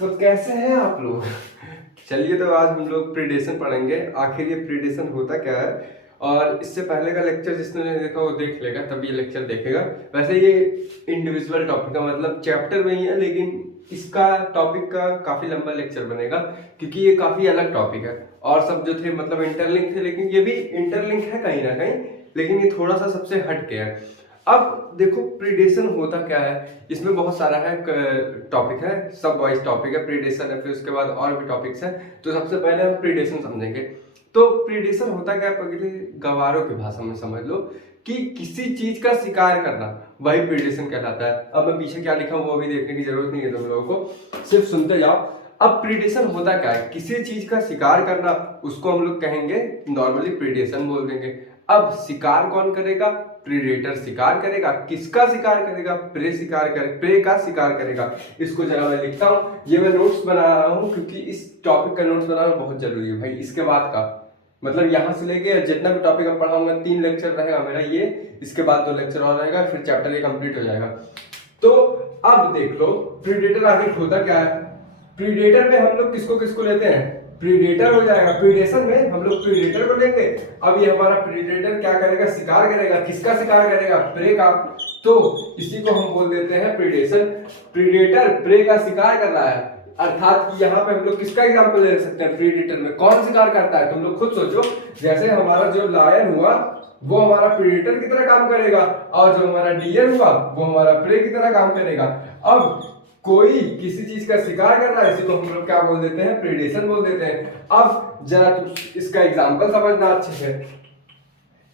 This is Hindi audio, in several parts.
तो कैसे हैं आप लोग? चलिए, तो आज हम लोग प्रीडेशन पढ़ेंगे। आखिर ये प्रीडेशन होता क्या है, और इससे पहले का लेक्चर जिसने नहीं देखा वो देख लेगा, तब ये लेक्चर देखेगा। वैसे ये इंडिविजुअल टॉपिक है, मतलब चैप्टर में ही है, लेकिन इसका टॉपिक का काफी लंबा लेक्चर बनेगा क्योंकि ये काफी अलग टॉपिक है। और सब जो थे मतलब इंटरलिंक थे, लेकिन ये भी इंटरलिंक है कहीं ना कहीं, लेकिन ये थोड़ा सा सबसे हट के है। अब देखो प्रीडेशन होता क्या है, इसमें बहुत सारा है टॉपिक है, सब वाइज टॉपिक है। प्रीडेशन है, फिर उसके बाद और भी टॉपिक्स हैं। तो सबसे पहले हम प्रीडेशन समझेंगे। तो प्रीडेशन होता क्या है, पहले गवारों की भाषा में समझ लो कि किसी चीज का शिकार करना, वही प्रीडेशन कहलाता है। अब मैं पीछे क्या लिखा हूँ वो भी देखने की जरूरत नहीं है तुम लोगों को, सिर्फ सुनते जाओ। अब प्रीडेशन होता क्या है, किसी चीज का शिकार करना, उसको हम लोग कहेंगे नॉर्मली प्रीडेशन बोल देंगे। अब शिकार कौन करेगा? प्रीडेटर शिकार करेगा। किसका शिकार करेगा? प्रे का शिकार करेगा। इसको जरा मैं लिखता हूँ, ये मैं नोट्स बना रहा हूँ क्योंकि इस टॉपिक का नोट्स बनाना बहुत जरूरी है भाई। इसके बाद का मतलब यहाँ से लेके जितना भी टॉपिक मैं पढ़ाऊंगा, 3 लेक्चर रहेगा मेरा ये, इसके बाद 2 लेक्चर और रहेगा, फिर चैप्टर ये कंप्लीट हो जाएगा। तो अब देख लो प्रीडेटर आगे होता क्या है। प्रीडेटर में हम लोग किसको किसको लेते हैं? प्रीडेटर हो जाएगा। प्रीडेशन में हम लोग प्रीडेटर को लेंगे। अब ये हमारा प्रीडेटर क्या करेगा? शिकार करेगा। किसका शिकार करेगा? प्रे का। तो इसी को हम बोल देते हैं प्रीडेशन। प्रीडेटर प्रे का शिकार कर रहा है, अर्थात कि यहाँ पे हम लोग किसका एग्जांपल ले सकते हैं? प्रीडेटर में कौन शिकार करता है, तुम लोग खुद सोचो। जैसे हमारा जो लायन हुआ वो हमारा प्रीडेटर की तरह काम करेगा, और जो हमारा डियर हुआ वो हमारा प्रे की तरह काम करेगा। अब कोई किसी चीज का शिकार कर रहा है, इसी को हम लोग क्या बोल देते हैं? प्रीडेशन बोल देते हैं। अब जरा तुम इसका एग्जांपल समझना अच्छे से।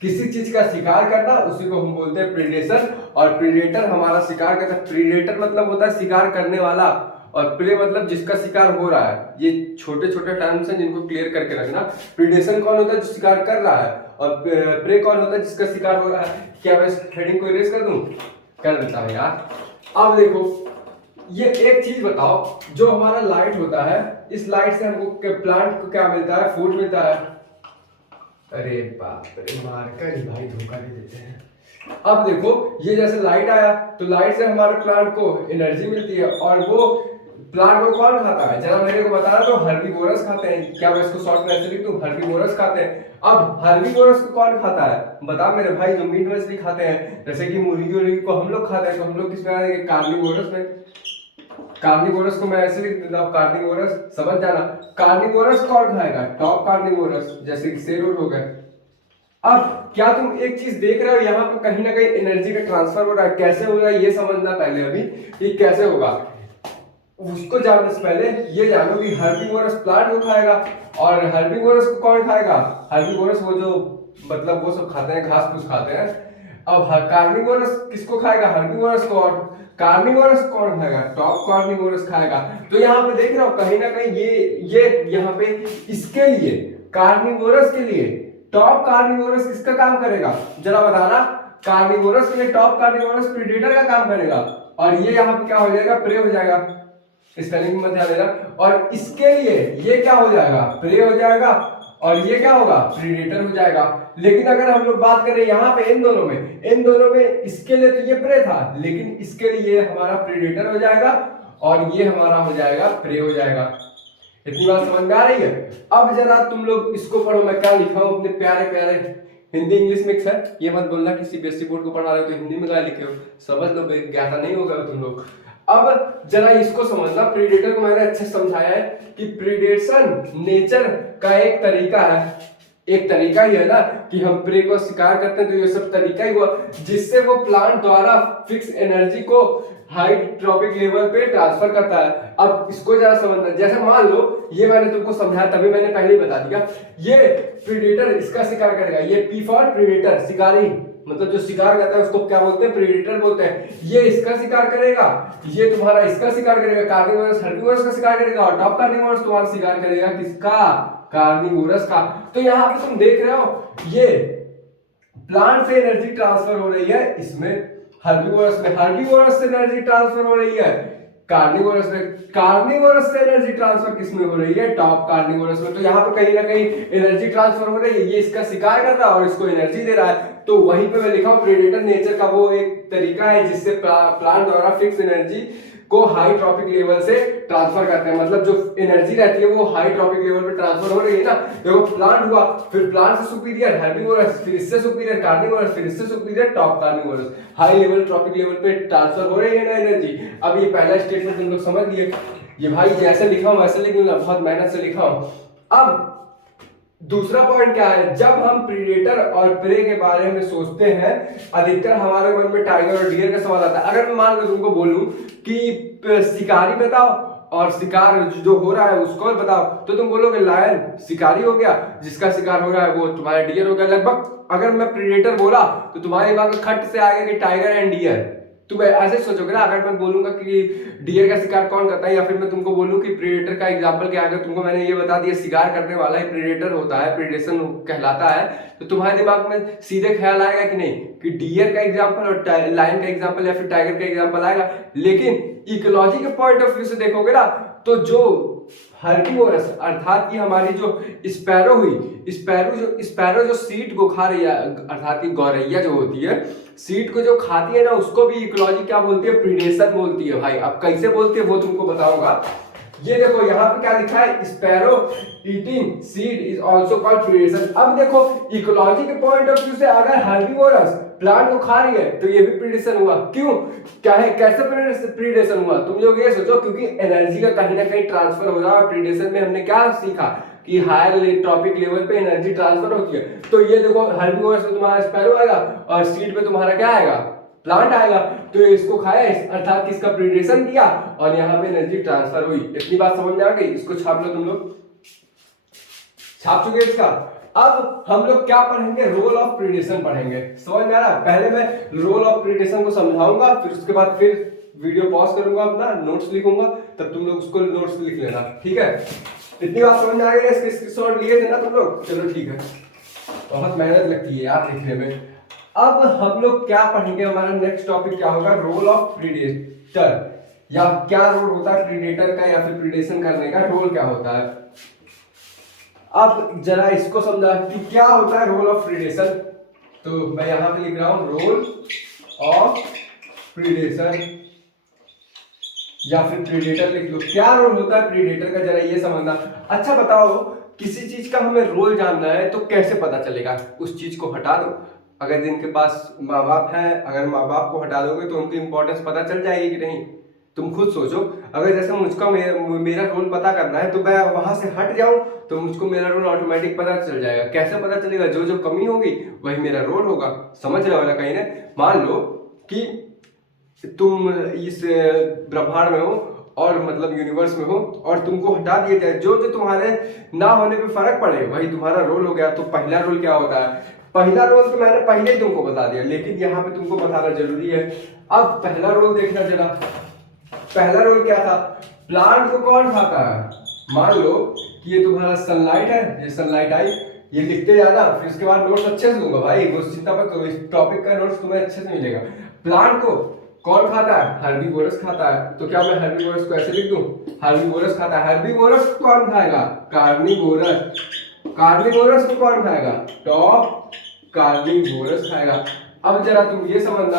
किसी चीज का शिकार करना, उसी को हम बोलते हैं प्रीडेशन। और प्रीडेटर हमारा शिकार करता है। प्रीडेटर मतलब होता है शिकार करने वाला, और प्रे मतलब जिसका शिकार हो रहा है। ये छोटे छोटे टर्म्स हैं जिनको क्लियर करके रखना। प्रीडेशन कौन होता है? जो शिकार कर रहा है। और प्रे कौन होता है? जिसका शिकार हो रहा है। क्या मैं इस हेडिंग को इरेज कर दूं? कर देता हूं यार। अब देखो, ये एक चीज बताओ, जो हमारा लाइट होता है, इस लाइट से हमको प्लांट को क्या मिलता है? फूड मिलता है। अरे बाप रे, मारकर ही भाई धोखा दे देते हैं। अब देखो, ये जैसे लाइट आया तो लाइट से हमारे प्लांट को एनर्जी मिलती है, और वो प्लांट को कौन खाता है? जरा मेरे को बताना। तो हर्बीवोरस खाते हैं। क्या मैं इसको शॉर्ट में ऐसे लिख दूं? हर्बीवोरस खाते हैं। अब हर्बीवोरस को कौन खाता है? बता मेरे भाई। जो मीट मछली खाते हैं, जैसे कि मुर्गी उर्गी को हम लोग खाते हैं, तो हम लोग किसमें आएंगे? कार्निवोरस में। कार्निवोरस को मैं ऐसे लिख देता हूँ, कार्निवोरस, समझ जाना। कार्निवोरस कौन खाएगा? टॉप कार्निवोरस, जैसे कि शेर हो गए। अब क्या तुम एक चीज देख रहे हो, यहाँ पे कहीं ना कहीं एनर्जी का ट्रांसफर हो रहा है। कैसे हो रहा है ये समझना पहले अभी, कि कैसे होगा। उसको जानने से पहले ये जानो कि हर्बीवोरस प्लांट को खाएगा, और हर्बीवोरस को कौन खाएगा? हर्बीवोरस वो जो मतलब वो सब खाते हैं, घास फूस खाते हैं। अब कार्निवोरस किसको खाएगा? हर्बीवोरस को। और कार्निवोरस कौन खाएगा? टॉप कार्निवोरस खाएगा। तो यहाँ पे देख रहे हो कहीं ना कहीं ये यहाँ पे इसके लिए, कार्निवोरस के लिए टॉप कार्निवोरस किसका काम करेगा? जरा बताना। कार्निवोरस के लिए टॉप कार्निवोरस प्रीडेटर का काम करेगा, और ये यहाँ पे क्या हो जाएगा? प्रे हो जाएगा। स्पेलिंग में ध्यान देना। और इसके लिए ये क्या हो जाएगा? प्रे हो जाएगा, और ये क्या होगा? प्रीडेटर हो जाएगा। लेकिन अगर हम लोग बात करें यहाँ पे इन दोनों में इसके लिए तो ये प्रे था, लेकिन इसके लिए हमारा प्रीडेटर हो जाएगा, और ये हमारा हो जाएगा प्रे हो जाएगा। इतनी बात समझ में आ रही है? अब जरा तुम लोग इसको पढ़ो, मैं क्या लिखा हूं अपने प्यारे प्यारे। हिंदी इंग्लिश मिक्स है, ये मत बोलना कि सीबीएसई बोर्ड को पढ़ा रहे हो तो हिंदी में क्या लिखे हो। समझ लो, ज्ञाता नहीं होगा तुम लोग। अब जरा इसको समझना। प्रीडेटर को मैंने अच्छे समझाया है कि प्रीडेशन नेचर का एक तरीका है। एक तरीका ही है ना कि हम प्रे को शिकार करते हैं, तो ये सब तरीका ही हुआ जिससे वो प्लांट द्वारा फिक्स एनर्जी को हाई ट्रॉपिक लेवल पे ट्रांसफर करता है। अब इसको जरा समझना। जैसे मान लो ये मैंने तुमको समझाया, तभी मैंने पहले ही बता दिया। ये प्रीडेटर इसका शिकार करेगा। ये पी फॉर प्रीडेटर, शिकारी, मतलब जो शिकार करता है उसको क्या बोलते हैं? प्रीडेटर बोलते हैं। ये इसका शिकार करेगा, ये तुम्हारा इसका शिकार करेगा, कार्निवोरस हर्बीवोरस का शिकार करेगा, और टॉप कार्निवोरस तुम्हारा शिकार करेगा किसका? कार्निवोरस का। तो यहाँ पे तुम देख रहे हो ये प्लांट से एनर्जी ट्रांसफर हो रही है, इसमें हर्बीवोरस में हर्बीवोरस से एनर्जी ट्रांसफर हो रही है कार्निवोरस में, कार्निवोरस से एनर्जी ट्रांसफर किसमें हो रही है? टॉप कार्निवोरस में। तो यहाँ पे कहीं ना कहीं एनर्जी ट्रांसफर हो रही है, ये इसका शिकार कर रहा है और इसको एनर्जी दे रहा है। तो वहीं पे मैं लिखा हूं प्रेडेटर नेचर का वो एक तरीका है जिससे प्लांट द्वारा फिक्स एनर्जी को हाई ट्रॉपिक लेवल से ट्रांसफर करते हैं, मतलब जो एनर्जी रहती है वो हाई ट्रॉपिक लेवल पे ट्रांसफर हो रही है ना। देखो प्लांट हुआ, फिर प्लांट से सुपीरियर हेर्बिवोरस, फिर इससे सुपीरियर कार्निवोरस, फिर इससे superior top carnivorous, high level trophic level पे ट्रांसफर हो रही है ना एनर्जी। अब ये पहला स्टेटमेंट तुम लोग समझ लिए, ये भाई जैसे लिखा हूं वैसे लिख लूंगा, बहुत मेहनत से लिखा हूं। अब दूसरा पॉइंट क्या है, जब हम प्रीडेटर और प्रे के बारे में सोचते हैं अधिकतर हमारे मन में टाइगर और डियर का सवाल आता है। अगर मैं मान लो तुमको बोलूं कि शिकारी बताओ और शिकार जो हो रहा है उसको बताओ, तो तुम बोलोगे लायन शिकारी हो गया, जिसका शिकार हो रहा है वो तुम्हारा डियर हो गया लगभग। अगर मैं प्रीडेटर बोला तो तुम्हारे दिमाग में खट से आएगा कि टाइगर एंड डियर, तुम ऐसे सोचोगे ना। अगर मैं बोलूंगा कि डियर का शिकार कौन करता है, या फिर मैं तुमको बोलूं कि प्रेडेटर का एग्जांपल क्या है, तुमको मैंने ये बता दिया शिकार करने वाला ही प्रेडेटर होता है, प्रेडेशन कहलाता है, तो तुम्हारे दिमाग में सीधे ख्याल आएगा कि नहीं कि डियर का एग्जांपल और लायन का एग्जांपल या फिर टाइगर का एग्जांपल आएगा। लेकिन इकोलॉजी के पॉइंट ऑफ व्यू से देखोगे ना, तो जो हर्बिवोरस अर्थात कि हमारी जो स्पैरो हुई, स्पैरो जो सीड को खा रही है, अर्थात कि गौरैया जो होती है सीड को जो खाती है ना, उसको भी इकोलॉजी क्या बोलती है, प्रीडेशन बोलती है भाई। अब कैसे बोलती है वो तुमको बताऊंगा। ये देखो यहाँ पे क्या लिखा है, sparrow eating seed is also called predation. अब देखो इकोलॉजी के पॉइंट ऑफ व्यू से अगर हर्बिवोरस प्लांट को खा रही है तो ये भी प्रीडेशन हुआ। क्यों, क्या है, कैसे प्रीडेशन हुआ, तुम लोग ये सोचो, क्योंकि एनर्जी का कहीं ना कहीं ट्रांसफर हो रहा है। प्रीडेशन में हमने क्या सीखा कि हायर ट्रॉपिक लेवल पे एनर्जी ट्रांसफर होती है। तो ये देखो हर्बिवोरस में तुम्हारा स्पैरो आएगा और सीड पे तुम्हारा क्या आएगा, प्लांट आएगा, तो इसको खाया, अर्थात किसका प्रीडेशन किया और यहाँ पे एनर्जी ट्रांसफर हुई। इतनी बात समझ में आ गई, इसको छाप लो, तुम लोग छाप चुके इसका। अब हम लोग क्या पढ़ेंगे, रोल ऑफ प्रीडेशन पढ़ेंगे। समझ में आ रहा है, पहले मैं रोल ऑफ प्रीडेशन को समझाऊंगा, फिर उसके बाद फिर वीडियो पॉज करूंगा, अपना नोट्स लिखूंगा, तब तुम लोग उसको नोट्स लिख लेना, ठीक है। इतनी बात समझ में आ गई, इसके स्क्रीनशॉट लिए थे ना तुम लोग, चलो ठीक है। बहुत मेहनत लगती है यार लिखने में। अब हम लोग क्या पढ़ेंगे, हमारा नेक्स्ट टॉपिक क्या होगा, रोल ऑफ प्रीडेटर, या क्या रोल होता है प्रीडेटर का, या फिर प्रीडेशन करने का रोल क्या होता है। अब जरा इसको समझा कि क्या होता है रोल ऑफ प्रीडेशन। तो मैं यहां पे लिख रहा हूं रोल ऑफ प्रीडेशन, या फिर प्रीडेटर लिख लो। क्या रोल होता है प्रीडेटर का, जरा ये समझना। अच्छा बताओ, किसी चीज का हमें रोल जानना है तो कैसे पता चलेगा, उस चीज को हटा दो। अगर जिनके पास माँ बाप है, अगर माँ बाप को हटा दोगे तो उनकी इंपॉर्टेंस पता चल जाएगी कि नहीं, तुम खुद सोचो। अगर जैसे मुझको मेरा रोल पता करना है तो मैं वहां से हट जाऊं तो मुझको मेरा रोल ऑटोमेटिक पता चल जाएगा। कैसे पता चलेगा, जो जो कमी होगी वही मेरा रोल होगा। समझ रहे हो ना कहीं ने, मान लो कि तुम इस ब्रह्मांड में हो और मतलब यूनिवर्स में हो और तुमको हटा दिया जाए, जो जो तुम्हारे ना होने पे फर्क पड़े वही तुम्हारा रोल हो गया। तो पहला रोल क्या होता है, पहला रोल तो मैंने पहले ही तुमको बता दिया, लेकिन यहाँ पे तुमको बताना जरूरी है। अब पहला रोल देखना जरा, पहला रोल क्या था, प्लांट को कौन खाता है। मान लो कि ये तुम्हारा सनलाइट है, ये सनलाइट आई, ये लिखते जाना, फिर उसके बाद नोट्स अच्छे से दूंगा भाई, वो चिंता मत करो, इस टॉपिक का नोट्स तुम्हें अच्छे से मिलेगा। प्लांट को कौन खाता है, हर्बिवोरस खाता है। तो क्या मैं हर्बिवोरस को ऐसे लिख दूं, हर्बिवोरस खाता है। हर्बिवोरस को कौन खाएगा, कार्निवोरस। कार्निवोरस को कौन खाएगा, टॉप कार्निवोरस खाएगा। अब जरा तुम ये समझना,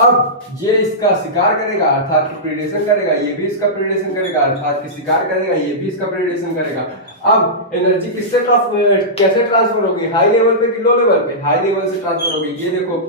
अब ये इसका शिकार करेगा अर्थात कि प्रीडेशन करेगा, ये भी इसका प्रीडेशन करेगा अर्थात कि शिकार करेगा, ये भी इसका प्रीडेशन करेगा। अब एनर्जी किससे कैसे ट्रांसफर होगी, हाई लेवल पे कि लो लेवल पे, हाई लेवल से ट्रांसफर होगी। ये देखो,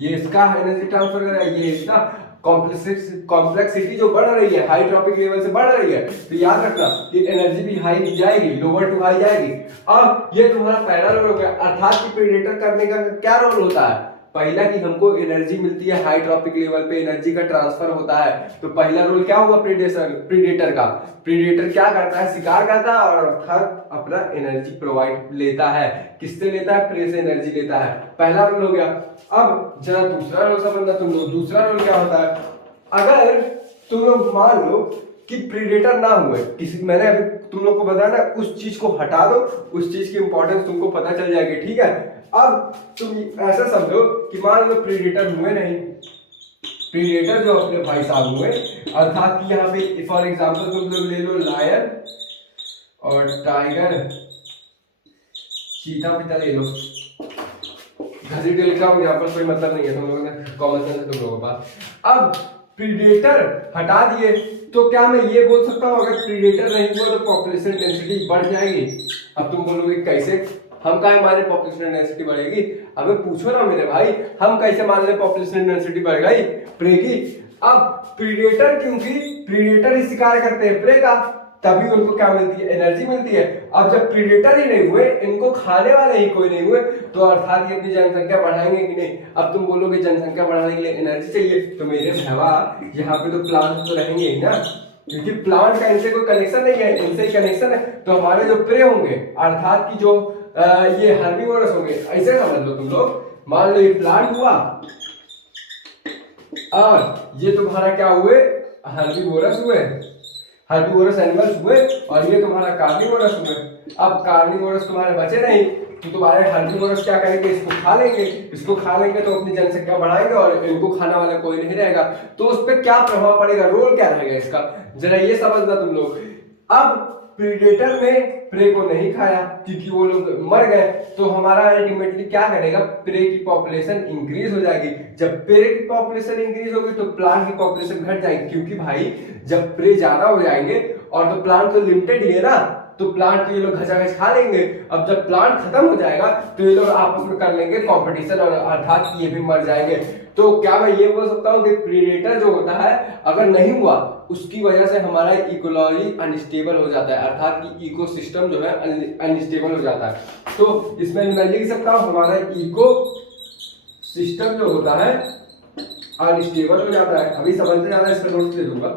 ये इसका एनर्जी ट्रांसफर कर रहा है, ये इसका कॉम्प्लेक्सिटी जो बढ़ रही है हाई ट्रॉपिक लेवल से बढ़ रही है, तो याद रखना कि एनर्जी भी हाई जाएगी, लोअर टू हाई जाएगी। अब ये तुम्हारा पहला रोल हो गया, अर्थात कि प्रीडेटर करने का क्या रोल होता है, पहला कि हमको एनर्जी मिलती है, हाई ट्रॉपिक लेवल पे एनर्जी का ट्रांसफर होता है। तो पहला रोल क्या हुआ प्रीडेटर का, प्रीडेटर क्या करता है, शिकार करता है और अर्थात अपना एनर्जी प्रोवाइड लेता है। किससे लेता है, प्रे से एनर्जी लेता है, पहला रोल हो गया। अब जरा दूसरा रोल समझना तुम लोग, दूसरा रोल क्या होता है, अगर तुम लोग मान लो कि प्रीडेटर ना हुए किसी, मैंने अभी तुम लोग को बताया ना, उस चीज को हटा दो, उस चीज की इंपॉर्टेंस तुमको पता चल जाएगी, ठीक है। अब तुम ऐसा समझो कि मान लो प्रीडेटर हुए नहीं, प्रीडेटर जो अपने भाई साहब हुए, अर्थात कि यहाँ पे फॉर एग्जांपल तुम लोग ले लो लायन और टाइगर, चीता पीता ले लो, घसीट लिखा हूं यहाँ पर, कोई मतलब नहीं है, तुम लोगों ने कॉमन सेंस तुम लोगों के पास। अब प्रीडेटर हटा दिए तो क्या मैं ये बोल सकता हूँ अगर प्रीडेटर नहीं हुआ तो पॉपुलेशन डेंसिटी बढ़ जाएगी? अब तुम बोलोगे कैसे, हम काहे मान रहे पॉपुलेशन डेंसिटी बढ़ेगी? अबे पूछो ना मेरे भाई, हम कैसे मान रहे पॉपुलेशन डेंसिटी बढ़ेगी? अब प्रीडेटर, क्योंकि प्रीडेटर ही शिकार करते हैं प्रे का, तभी उनको क्या मिलती है? एनर्जी मिलती है। अब जब प्रीडेटर ही नहीं हुए, इनको खाने वाले ही कोई नहीं हुए, तो अर्थात ये अपनी जनसंख्या बढ़ाएंगे कि नहीं? अब तुम बोलोगे जनसंख्या बढ़ाने के लिए एनर्जी चाहिए, तो मेरे भैया यहाँ पे तो प्लांट तो रहेंगे ही ना, क्योंकि प्लांट का इनसे कोई कनेक्शन नहीं है, इनसे ही कनेक्शन है। तो हमारे जो प्रे होंगे अर्थात की जो ये हर्बीवोरस होंगे, ऐसे समझ लो तुम लोग, मान लो ये प्लांट हुआ और ये तुम्हारा क्या हुए? हर्बीवोरस हुए, हर्बीवोरस एनिमल्स हुए, और ये तुम्हारा कार्निवोरस हुए। अब कार्निवोरस तुम्हारे बचे नहीं, तो तुम्हारे हर्बीवोरस क्या करेंगे? इसको खा लेंगे तो अपनी जनसंख्या बढ़ाएंगे और इनको खाने वाला कोई नहीं रहेगा। तो उस पर क्या प्रभाव पड़ेगा, रोल क्या रहेगा इसका, जरा ये समझना तुम लोग। अब प्रीडेटर ने प्रे को नहीं खाया क्योंकि वो लोग मर गए, तो हमारा अल्टीमेटली क्या करेगा? प्रे की पॉपुलेशन इंक्रीज हो जाएगी। जब प्रे की पॉपुलेशन इंक्रीज होगी तो प्लांट की पॉपुलेशन घट जाएगी, क्योंकि भाई जब प्रे ज्यादा हो जाएंगे और तो प्लांट तो लिमिटेड ही है ना, तो प्लांट को ये लोग घचाघच खा लेंगे। अब जब प्लांट खत्म हो जाएगा तो ये लोग आपस में कर लेंगे कंपटीशन, और अर्थात ये भी मर जाएंगे। तो क्या मैं ये बोल सकता हूँ कि प्रीडेटर जो होता है अगर नहीं हुआ, उसकी वजह से हमारा इकोलॉजी अनस्टेबल हो जाता है, अर्थात कि इकोसिस्टम जो है अनस्टेबल हो जाता है। तो इसमें मैं लिख सकता हूँ हमारा इको सिस्टम जो होता है अनस्टेबल हो जाता है। अभी समझते जाना, इसका नोट्स ले दूंगा।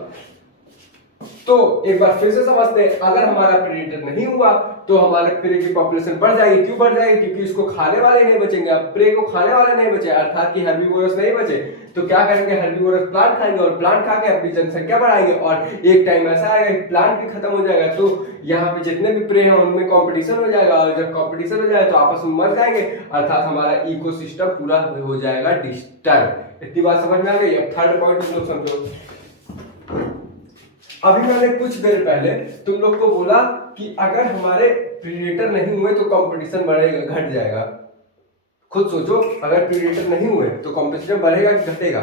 तो एक बार फिर से समझते हैं, अगर हमारा प्रेडेटर नहीं हुआ तो हमारे प्रे की पॉपुलेशन बढ़ जाएगी। क्यों बढ़ जाएगी? क्योंकि इसको खाने वाले नहीं बचेंगे। अब प्रे को खाने वाले नहीं बचे, अर्थात कि हर्बीवोरस नहीं बचे, तो क्या करेंगे? हर्बीवोरस प्लांट खाएंगे और प्लांट खा के अपनी जनसंख्या बढ़ाएंगे, और एक टाइम ऐसा आएगा कि प्लांट भी खत्म हो जाएगा, तो यहाँ पे जितने भी प्रे हैं उनमें कॉम्पिटिशन हो जाएगा, और जब कॉम्पिटिशन हो जाए तो आपस में मर जाएंगे, अर्थात हमारा इकोसिस्टम पूरा हो जाएगा डिस्टर्ब। इतनी बात समझ में आ गई? अब थर्ड पॉइंट तुम लोग समझो। अभी मैंने कुछ देर पहले तुम लोग को बोला कि अगर हमारे प्रीडेटर नहीं हुए तो कंपटीशन बढ़ेगा, घट जाएगा। खुद सोचो, अगर प्रीडेटर नहीं हुए तो कंपटीशन बढ़ेगा कि घटेगा?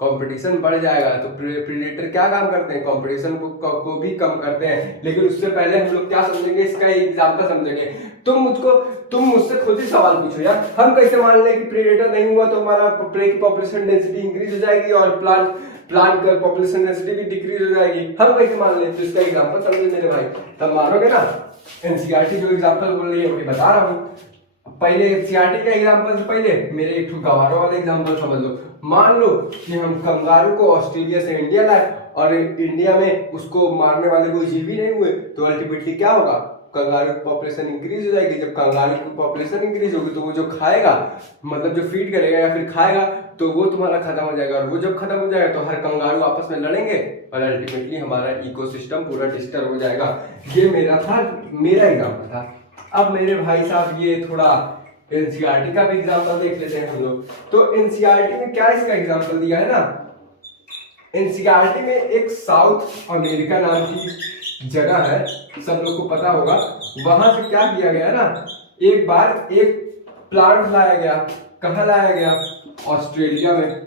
कंपटीशन बढ़ जाएगा। तो प्रीडेटर क्या काम करते हैं? कंपटीशन को भी कम करते हैं। लेकिन उससे पहले हम लोग क्या समझेंगे, इसका एग्जांपल समझेंगे। तुम मुझसे खुद ही सवाल पूछो यार, हम कैसे मान लें कि प्रीडेटर नहीं हुआ तो हमारा प्रे की पॉपुलेशन डेंसिटी इंक्रीज हो जाएगी और प्लांट का पॉपुलेशन डेंसिटी भी डिक्रीज हो जाएगी? हम कैसे मान लें? तो इसका एग्जांपल समझे मेरे भाई, तब मानोगे ना। एनसीईआरटी जो एग्जांपल बोल रही है वही बता रहा हूँ। पहले एनसीईआरटी का एग्जांपल से पहले मेरे एक गवारों वाला एग्जांपल समझ लो। मान लो कि हम कंगारू को ऑस्ट्रेलिया से इंडिया लाए और इंडिया में उसको मारने वाले कोई जीव ही नहीं हुए, तो अल्टीमेटली क्या होगा? कंगारू की पॉपुलेशन इंक्रीज हो जाएगी। जब कंगारू की पॉपुलेशन इंक्रीज होगी तो वो जो खाएगा, मतलब जो फीड करेगा या फिर खाएगा, तो वो तुम्हारा खत्म हो जाएगा, और वो जब खत्म हो जाएगा तो हर कंगारू आपस में लड़ेंगे और अल्टीमेटली हमारा इकोसिस्टम पूरा डिस्टर्ब हो जाएगा। ये मेरा एग्जांपल था। अब मेरे भाई साहब ये थोड़ा एनसीईआरटी का भी एग्जांपल देख लेते हैं हम लोग। तो एनसीईआरटी में क्या इसका एग्जांपल दिया है ना, एनसीईआरटी में एक साउथ अमेरिका नाम की जगह है, सब लोग को पता होगा। वहां से क्या किया गया ना, एक बार एक प्लांट लाया गया। कहाँ लाया गया? ऑस्ट्रेलिया में।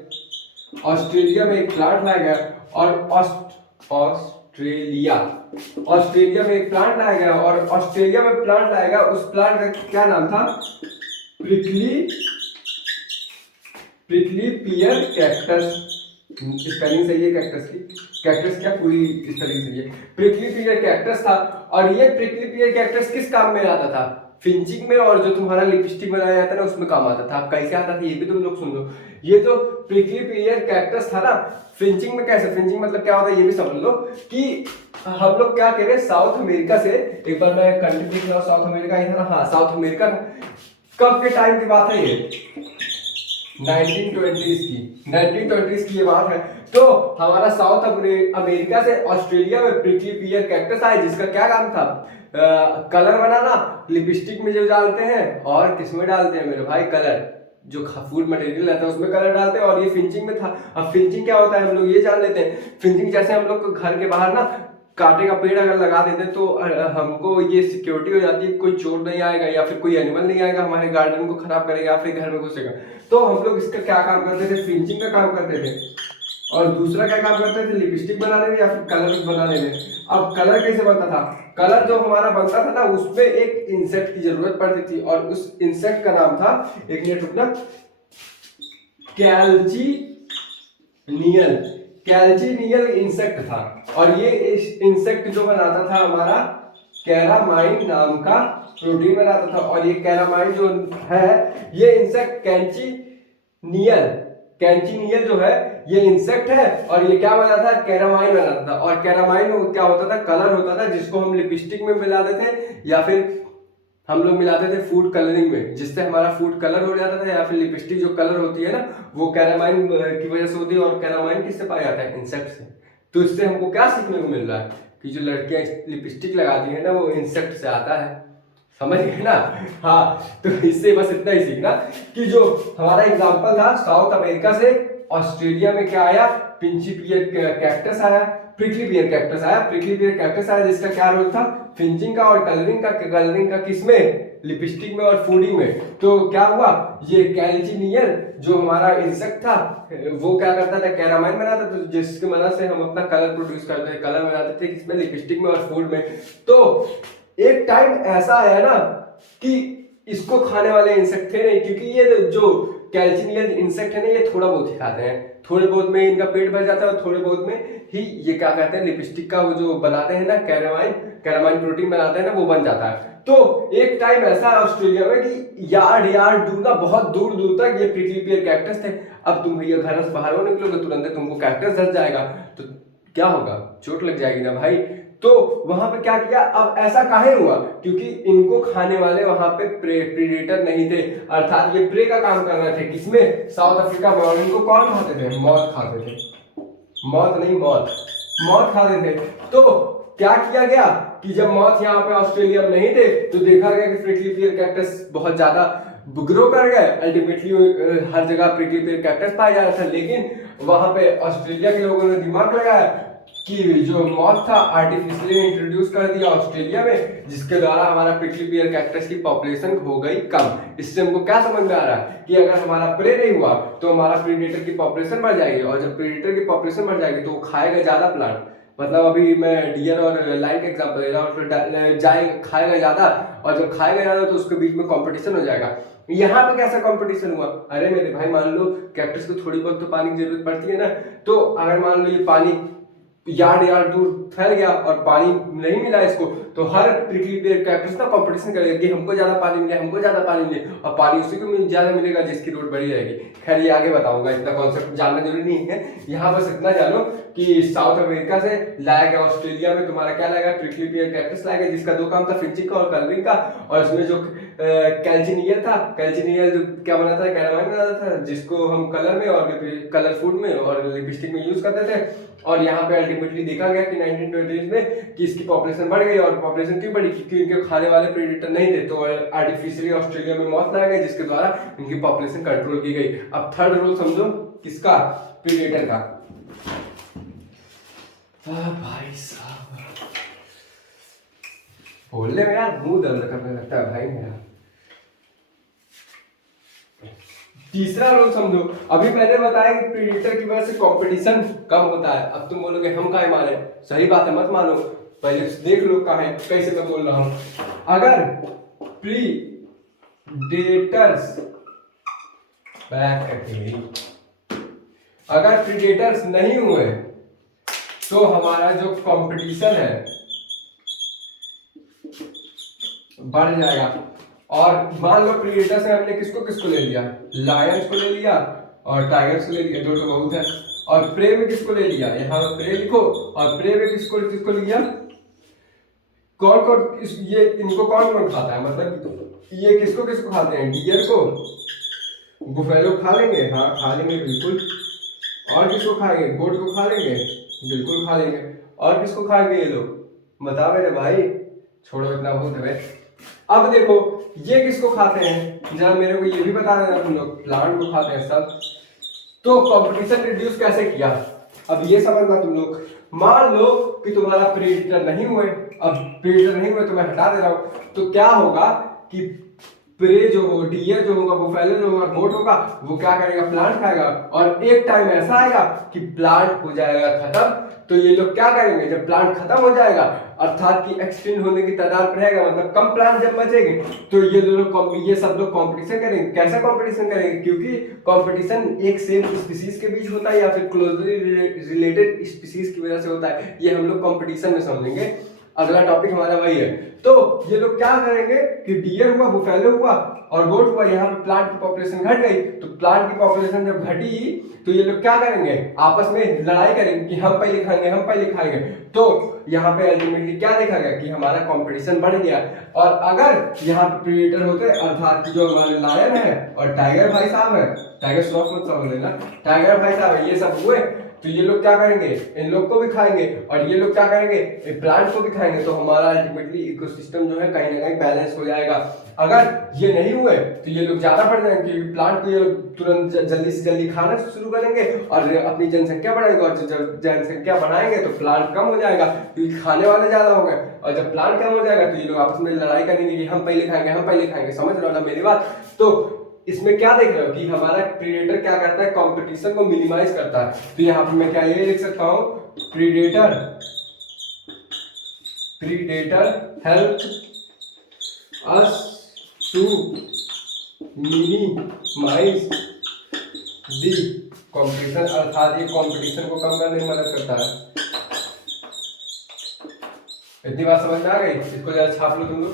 ऑस्ट्रेलिया में एक प्लांट लाया गया, और ऑस्ट्रेलिया में एक प्लांट लाया गया, और ऑस्ट्रेलिया में प्लांट लाया गया। उस प्लांट का क्या नाम था? प्रिकली पियर कैक्टस। स्पेलिंग सही है कैक्टस की? कैक्टस क्या पूरी स्पेलिंग सही है? प्रिकली पियर कैक्टस था। और ये प्रिकली पियर कैक्टस किस काम में आता था? फिंचिंग में, और जो तुम्हारा लिपस्टिक बनाया जाता है ना उसमें काम आता था। अब कैसे आता था ये भी तुम लोग सुन लो। ये जो प्रिकली पियर कैक्टस था ना, फिंचिंग में कैसे? फिंचिंग मतलब क्या होता है ये भी समझ लो कि हम लोग क्या कह रहे हैं, साउथ अमेरिका से, एक बार मैं कंट्री देख रहा हूँ, साउथ अमेरिका ही था ना, हाँ साउथ अमेरिका। कब के टाइम की बात है ये? 1920s की ये बात है। तो हमारा साउथ अमेरिका से ऑस्ट्रेलिया में प्रिकली पियर कैक्टस आए, जिसका क्या काम था? कलर बनाना। लिपस्टिक में जो डालते हैं, और किसमें डालते हैं मेरे भाई? कलर, जो फूड मटेरियल रहता है उसमें कलर डालते हैं, और ये फिंचिंग में था। अब फिंचिंग क्या होता है हम लोग ये जान लेते हैं। फिंचिंग जैसे हम लोग घर के बाहर ना कांटे का पेड़ अगर लगा देते हैं तो हमको ये सिक्योरिटी हो जाती है, कोई चोर नहीं आएगा या फिर कोई एनिमल नहीं आएगा हमारे गार्डन को खराब करेगा या फिर घर में घुसेगा। तो हम लोग इसका क्या काम करते थे? फिंचिंग का काम करते थे। और दूसरा क्या काम करते थे, लिपस्टिक बनाने में या फिर कलर बनाने में। अब कलर कैसे बनता था, कलर जो हमारा बनता था ना उसमें एक इंसेक्ट की जरूरत पड़ती थी और उस इंसेक्ट का नाम था, एक मिनट रुकना, कैल्चिनियल। कैल्चिनियल इंसेक्ट था और ये इंसेक्ट जो बनाता था हमारा कैरामाइन नाम का प्रोटीन बनाता था। और ये कैरामाइन जो है ये इंसेक्ट कैंचिनियल, कैंचिनियल जो है ये इंसेक्ट है और ये क्या बनाता था, कैरामाइन बनाता था। और कैरामाइन में क्या होता था, कलर होता था जिसको हम लिपस्टिक में मिलाते थे या फिर हम लोग मिलाते थे फूड कलरिंग में, जिससे हमारा फूड कलर हो जाता था, या फिर लिपस्टिक जो कलर होती है ना वो कैरामाइन की वजह से होती है। और कैरामाइन किससे पाया जाता है, इंसेक्ट से। तो इससे हमको क्या सीखने को मिल रहा है कि जो लड़कियां लिपस्टिक लगाती है ना वो इंसेक्ट से आता है, समझ गए ना। हाँ, तो इससे बस इतना ही सीखना कि जो हमारा एग्जांपल था साउथ अमेरिका से ऑस्ट्रेलिया में क्या आया, पिंची पियर कैक्टस आया, प्रिकली पियर कैक्टस आया, प्रिकली पियर कैक्टस आया जिसका क्या रोल था, फिंचिंग का और कलरिंग का किसमें, लिपस्टिक में और फूडिंग में। तो क्या हुआ, ये कैल्चिनियल जो हमारा इंसेक्ट था वो क्या करता था, कैरामाइन बनाता था जिसकी मदद से हम अपना कलर प्रोड्यूस करते थे, कलर बनाते थे किसमें, लिपस्टिक में और फूड में। तो एक टाइम ऐसा आया ना कि इसको खाने वाले इंसेक्ट थे नहीं, क्योंकि ये जो कैल्चिनियल इंसेक्ट है ना ये थोड़ा बहुत ही खाते हैं, थोड़े बहुत में इनका पेट भर जाता है और थोड़े बहुत में ही ये क्या करते हैं, लिपस्टिक का वो जो बनाते हैं ना कैरामाइन प्रोटीन बनाते हैं ना वो बन जाता है। तो एक टाइम ऐसा है ऑस्ट्रेलिया में कि यार्ड दूर ना बहुत दूर दूर तक ये प्रिकली पियर कैक्टस थे। अब तुम भैया घर से बाहर हो निकलोगे तुरंत तुमको कैक्टस धस जाएगा तो क्या होगा, चोट लग जाएगी ना भाई। तो वहां पे क्या किया, अब ऐसा काहे हुआ, क्योंकि इनको खाने वाले वहां पे प्रीडेटर नहीं थे, अर्थात ये प्रे का काम कर रहे थे किसमें, साउथ अफ्रीका में। और इनको कौन खाते थे, मौत खाते थे, मौत नहीं मौत खाते थे। तो क्या किया गया कि जब मौत यहाँ पे ऑस्ट्रेलिया में नहीं थे तो देखा गया कि प्रिकली पियर कैक्टस बहुत ज्यादा ग्रो कर गए, अल्टीमेटली हर जगह प्रिकली पियर कैक्टस पाया जा रहा था। लेकिन वहां पे ऑस्ट्रेलिया के लोगों ने दिमाग लगाया कि जो मॉथ था आर्टिफिशियली इंट्रोड्यूस कर दिया ऑस्ट्रेलिया में, जिसके द्वारा हमारा प्रिकली पियर कैक्टस की पॉपुलेशन हो गई कम। इससे हमको क्या समझ में आ रहा है कि अगर हमारा प्रे नहीं हुआ तो हमारा प्रीडेटर की पॉपुलेशन बढ़ जाएगी, और जब प्रीडेटर की पॉपुलेशन बढ़ जाएगी तो वो खाएगा ज्यादा प्लांट। मतलब अभी मैं डियर और लाइन का एग्जांपल दे रहा हूँ, तो खाएगा ज्यादा, और जब खाएगा ज्यादा तो उसके बीच में कंपटीशन हो जाएगा। यहाँ पे कैसा कंपटीशन हुआ, अरे मेरे भाई मान लो कैक्टस को थोड़ी बहुत तो पानी की जरूरत पड़ती है ना, तो अगर मान लो ये पानी यार्ड दूर फैल गया और पानी नहीं मिला इसको, तो हर प्रिकली पियर कैक्टस ना कंपटीशन करेगा कि हमको ज्यादा पानी मिले, हमको ज्यादा पानी मिले, और पानी उसी को ज्यादा मिलेगा जिसकी रोड बड़ी रहेगी। खैर ये आगे बताऊंगा, इतना कॉन्सेप्ट जानना जरूरी नहीं है, यहाँ बस इतना जानो कि साउथ अमेरिका से लाया गया ऑस्ट्रेलिया में तुम्हारा क्या लाया गया, प्रिकली पियर कैक्टस लाया गया जिसका दो काम था, फिंचिंग का और कलरिंग का। और इसमें जो कैल्चिनियल था, कैल्चिनियल जो क्या बनाता है, कैरामाइन बनाता था जिसको हम कलर में और कलर फूड में और लिपस्टिक में यूज करते थे। और यहाँ पे अल्टीमेटली देखा गया कि 1920s में कि इसकी पॉपुलेशन बढ़ गई, और पॉपुलेशन क्यों बढ़ी, क्योंकि इनके खाने वाले प्रेडेटर नहीं थे, तो आर्टिफिशियली ऑस्ट्रेलिया में मौत लाया गया जिसके द्वारा इनकी पॉपुलेशन कंट्रोल की गई। अब थर्ड रोल समझो किसका, प्रेडेटर का। भाई साहब बोलने में यार मुंह दर्द करने लगता है भाई मेरा। तीसरा रोल समझो, अभी मैंने बताया कि प्रीडेटर की वजह से कंपटीशन कम होता है। अब तुम बोलोगे हम काहे माने, सही बात है मत मानो, पहले देख लो काहे कैसे मैं बोल रहा हूं। अगर प्रीडेटर्स अगर प्रीडेटर्स नहीं हुए तो हमारा जो कंपटीशन है बढ़ जाएगा। और मान लो प्रीडेटर से हमने किसको किसको ले लिया, लायंस को ले लिया और टाइगर्स को ले लिया, दो तो बहुत है। और प्रे में किसको ले लिया, यहाँ प्रे लिखो, और प्रे में किसको किसको लिया, कौन कौन ये इनको कौन कौन खाता है, मतलब ये किसको किसको खाते हैं, डियर को, बुफेलो खा लेंगे, हाँ खा लेंगे बिल्कुल। और किसको खाएंगे, गोट को खा लेंगे, बिल्कुल खा लेंगे। और किसको खाएंगे ये लोग, बता मेरे भाई, छोड़ो इतना बहुत है। अब देखो ये किसको खाते हैं, जरा मेरे को ये भी बता देना तुम लोग, प्लांट को खाते हैं सब। तो कंपटीशन रिड्यूस कैसे किया, अब ये समझना तुम लोग। मान लो कि तुम्हारा प्रीडेटर नहीं हुए, अब प्रीडेटर नहीं हुए तो मैं हटा दे रहा हूं, तो क्या होगा कि प्रे जो हो, डियर जो होगा, बुफेलो जो होगा, गोट होगा, वो क्या करेगा, प्लांट खाएगा। और एक टाइम ऐसा आएगा कि प्लांट हो जाएगा खत्म। तो ये लोग क्या करेंगे, जब प्लांट खत्म हो जाएगा अर्थात कि एक्सटिंक्ट होने की तादाद पर रहेगा, मतलब कम प्लांट जब बचेंगे, तो ये सब लोग कंपटीशन करेंगे। कैसा कंपटीशन करेंगे, क्योंकि कंपटीशन एक सेम स्पीसीज के बीच होता है या फिर क्लोजली रिलेटेड स्पीसीज की वजह से होता है। ये हम लोग कंपटीशन में समझेंगे। अगला टॉपिक हमारा वही है। तो ये लोग क्या करेंगे कि डियर हुआ, बुफेलो हुआ और गोट हुआ, यहाँ पे प्लांट की पॉपुलेशन घट गई। तो प्लांट की पॉपुलेशन जब घटी तो ये लोग क्या करेंगे, आपस में लड़ाई करेंगे कि हम पहले खाएंगे, हम पहले खाएंगे। तो यहाँ पे अल्टीमेटली क्या देखा गया कि हमारा कंपटीशन बढ़ गया। और अगर यहाँ पे प्रीडेटर होते अर्थात जो हमारे लायन है और टाइगर भाई साहब है, टाइगर श्रॉफ मत समझ लेना, टाइगर भाई साहब है, ये सब हुए, तो ये लोग क्या करेंगे, इन लोग को भी खाएंगे और ये लोग क्या करेंगे, प्लांट को भी खाएंगे। तो हमारा अल्टीमेटली इकोसिस्टम जो है कहीं ना कहीं बैलेंस हो जाएगा। अगर ये नहीं हुए तो ये लोग ज्यादा बढ़ जाएंगे, क्योंकि प्लांट को ये लोग तुरंत जल्दी से जल्दी खाना शुरू करेंगे और अपनी जनसंख्या बढ़ाएंगे। और जब जनसंख्या बढ़ाएंगे तो प्लांट कम हो जाएगा, क्योंकि खाने वाले ज्यादा हो गए। और जब प्लांट कम हो जाएगा तो ये लोग आपस में लड़ाई करेंगे कि हम पहले खाएंगे, हम पहले खाएंगे। समझ रहे हो ना मेरी बात। तो इसमें क्या देख रहे हो कि हमारा प्रीडेटर क्या करता है, कंपटीशन को मिनिमाइज करता है। तो यहाँ पे मैं क्या ये लिख सकता हूँ, predator help us to minimize the competition, अर्थात ये कंपटीशन को कम करने में मदद करता है। इतनी बात समझ में आ गई, इसको जरा छाप लो तुम लोग।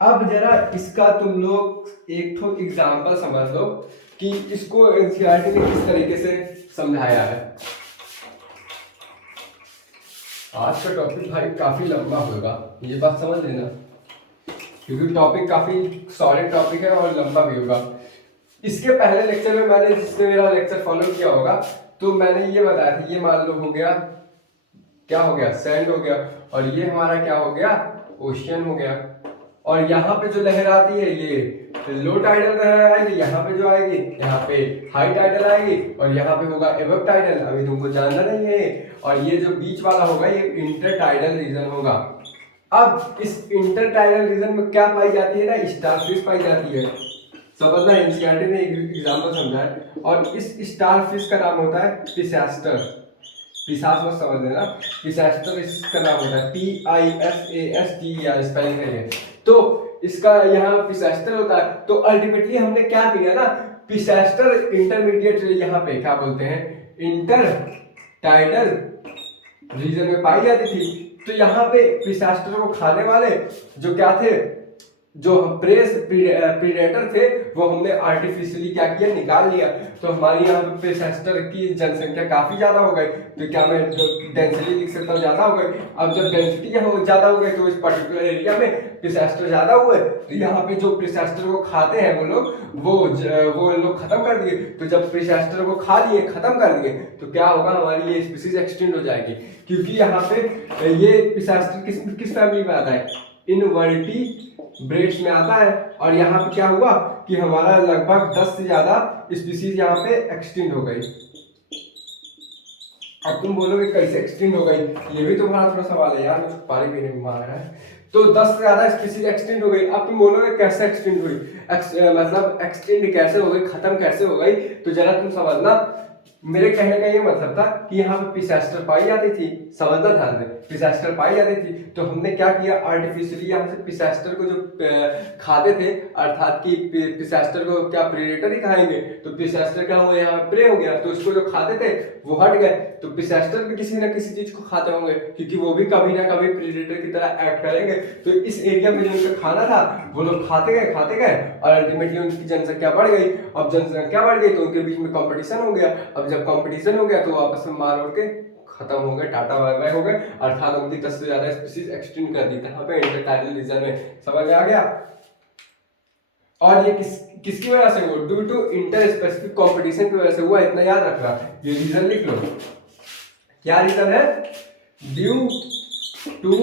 अब जरा इसका तुम लोग एक ठो एग्जाम्पल समझ लो कि इसको एनसीईआरटी ने किस तरीके से समझाया है। आज का टॉपिक भाई काफी लंबा होगा, ये बात समझ लेना, क्योंकि टॉपिक काफी सॉलिड टॉपिक है और लंबा भी होगा। इसके पहले लेक्चर में मैंने, जिसने मेरा लेक्चर फॉलो किया होगा, तो मैंने ये बताया था, ये मान लो हो गया, क्या हो गया, सैंड हो गया, और ये हमारा क्या हो गया, ओशियन हो गया। और यहाँ पे जो लहर आती है ये लो टाइडल लहर आएगी, यहाँ पे जो आएगी यहाँ पे हाई टाइडल आएगी, और यहाँ पे होगा एबव टाइडल, अभी तुमको जानना नहीं है। और ये जो बीच वाला होगा ये इंटर टाइडल रीजन होगा। अब इस इंटर टाइडल रीजन में क्या पाई जाती है ना, स्टारफिश पाई जाती है। समझना, एनसीईआरटी ने एक एग्जाम्पल समझा है। और इस स्टारफिश का नाम होता है पिसास्टर, पिशाच मत समझ लेना, पिसास्टर इसका नाम होता है, PISASTER स्पेलिंग है ये। तो इसका यहाँ पिसास्टर होता है। तो अल्टीमेटली हमने क्या किया ना, पिसास्टर इंटरमीडिएट यहाँ पे क्या बोलते हैं, इंटर टाइडल रीजन में पाई जाती थी। तो यहाँ पे पिसास्टर को खाने वाले जो क्या थे, जो प्रीडेटर थे, वो हमने आर्टिफिशियली क्या किया, निकाल लिया। तो हमारी यहाँ पे पिसास्टर की जनसंख्या काफी ज्यादा हो गई। तो क्या मैं जो डेंसिटी लिख सकता हूँ, ज्यादा हो गई। अब जब डेंसिटी ज्यादा हो गई तो इस पर्टिकुलर एरिया में पिसास्टर ज्यादा हुए। तो यहाँ पे जो पिसास्टर को खाते हैं वो लोग, वो लोग खत्म कर दिए। तो जब पिसास्टर को खा लिए, खत्म कर दिए, तो क्या होगा, हमारी ये स्पीसीज एक्सटेंड हो जाएगी। क्योंकि यहाँ पे ये पिसास्टर किस फैमिली में आता है, इनवर्टिब्रेट्स में आता है। और यहाँ पे क्या हुआ कि हमारा लगभग 10 से ज्यादा स्पीसीज यहाँ पे एक्सटिंक्ट हो गई। अब तुम बोलोगे कैसे एक्सटिंक्ट हो गई, ये भी तुम्हारा थोड़ा सवाल है यार, मुझे पानी पीने में मांग रहा है। तो 10 से ज्यादा स्पीसीज एक्सटिंक्ट हो गई। अब तुम बोलोगे कैसे एक्सटिंक्ट हुई, मतलब एक्सटिंक्ट कैसे हो गई, खत्म कैसे हो गई। तो जरा तुम समझना, मेरे कहने का ये मतलब था कि यहाँ पे पिसास्टर पाई जाती थी, समझना ध्यान से, पिसास्टर पाई जाती थी। तो हमने क्या किया, आर्टिफिशियली यहाँ से पिसास्टर को जो खाते थे, अर्थात कि पिसास्टर को क्या प्रीडेटर ही खाएंगे, तो पिसास्टर क्या हुआ, यहाँ प्रे हो गया। तो उसको जो खाते थे वो हट गए। तो पिसास्टर भी किसी न किसी चीज को खाते होंगे, क्योंकि वो भी कभी ना कभी प्रीडेटर की तरह एक्ट करेंगे। तो इस एरिया में जो उनका खाना था वो लोग खाते गए और अल्टीमेटली उनकी जनसंख्या बढ़ गई। अब जनसंख्या बढ़ गई तो उनके बीच में कंपटीशन हो गया। अब जब कंपटीशन हो गया तो आपस में मार उड़ के खत्म हो गए, टाटा बाय बाय हो गए, अर्थात उनकी 10 से ज्यादा स्पीसीज एक्सटिंक्ट कर दी। कहां पे, इंटरटाइडल रीजन में। समझ में आ गया। और ये किसकी वजह से हुआ, due to interspecific competition की वजह से हुआ, इतना याद रखना। ये रीजन लिख लो, क्या रीजन है, due to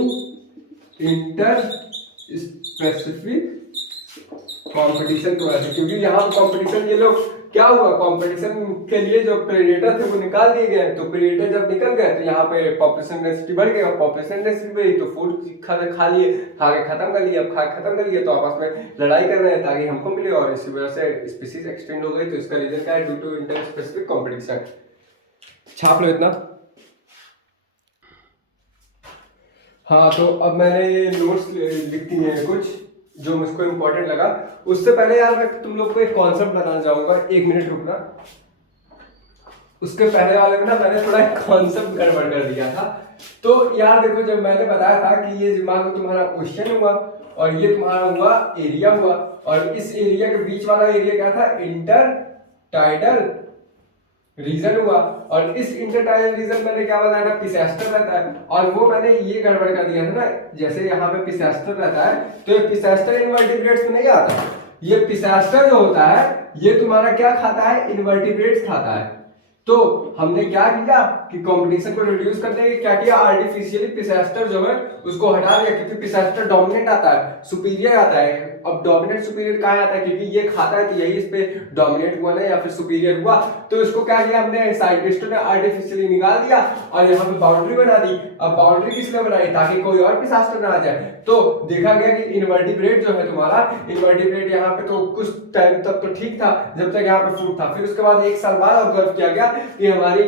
interspecific competition की वजह से। क्योंकि यहाँ कंपटीशन ये लोग क्या हुआ, कंपटीशन के लिए जो प्रेडेटर थे वो निकाल दिए गए। तो प्रेडेटर जब निकल गए तो यहाँ पे पॉपुलेशन डेंसिटी बढ़ गई, और पॉपुलेशन डेंसिटी बढ़ी तो फूड खा लिए, खा के खत्म कर लिए। अब खा के खत्म कर लिए तो आपस में लड़ाई कर रहे हैं ताकि हमको मिले, और इसी वजह से स्पीसीज एक्सटेंड हो गई। तो इसका रीजन क्या है, due to interspecific competition. छाप लो इतना। हाँ, तो अब मैंने ये नोट्स लिख दिए हैं कुछ जो मुझको इम्पोर्टेंट लगा। उससे पहले यार मैं तुम लोग को एक कॉन्सेप्ट बताना चाहूंगा, 1 मिनट रुकना। उसके पहले वाले में ना मैंने थोड़ा कॉन्सेप्ट गड़बड़ कर दिया था। तो यार देखो, जब मैंने बताया था कि ये मान लो तुम्हारा ओशन हुआ और ये तुम्हारा हुआ एरिया हुआ, और इस एरिया के बीच वाला एरिया क्या था, इंटर टाइडल रीजन हुआ, और इस इंटरटाइडल रीजन मैंने क्या बताया था, पिसेस्टर रहता है। और वो मैंने ये गड़बड़ कर दिया था ना, जैसे यहाँ पे पिसेस्टर रहता है तो ये पिसेस्टर इनवर्टिब्रेट्स में नहीं आता। ये पिसेस्टर जो होता है ये तुम्हारा क्या खाता है, इनवर्टिब्रेट्स खाता है। तो हमने क्या किया कि कंपटीशन को रिड्यूस करने के क्या किया, आर्टिफिशियली पिसेस्टर जो है उसको हटा दिया, क्योंकि पिसेस्टर डोमिनेट आता है, सुपीरियर आता है। अब डोमिनेट सुपीरियर कहाँ आता है, क्योंकि ये खाता है तो यही इस पे डोमिनेट हुआ ना या फिर सुपीरियर हुआ। तो इसको क्या किया हमने, साइंटिस्टों ने आर्टिफिशियली निकाल दिया और यहाँ पे बाउंड्री बना दी। अब बाउंड्री किसने बनाई, ताकि कोई और पिसेस्टर ना आ जाए। तो देखा गया कि इनवर्टिब्रेट जो है तुम्हारा, इनवर्टिब्रेट यहाँ पे तो कुछ टाइम तक तो ठीक था जब तक यहाँ पे फूड था। फिर उसके बाद 1 साल बाद ऑब्जर्व किया गया कि हमारी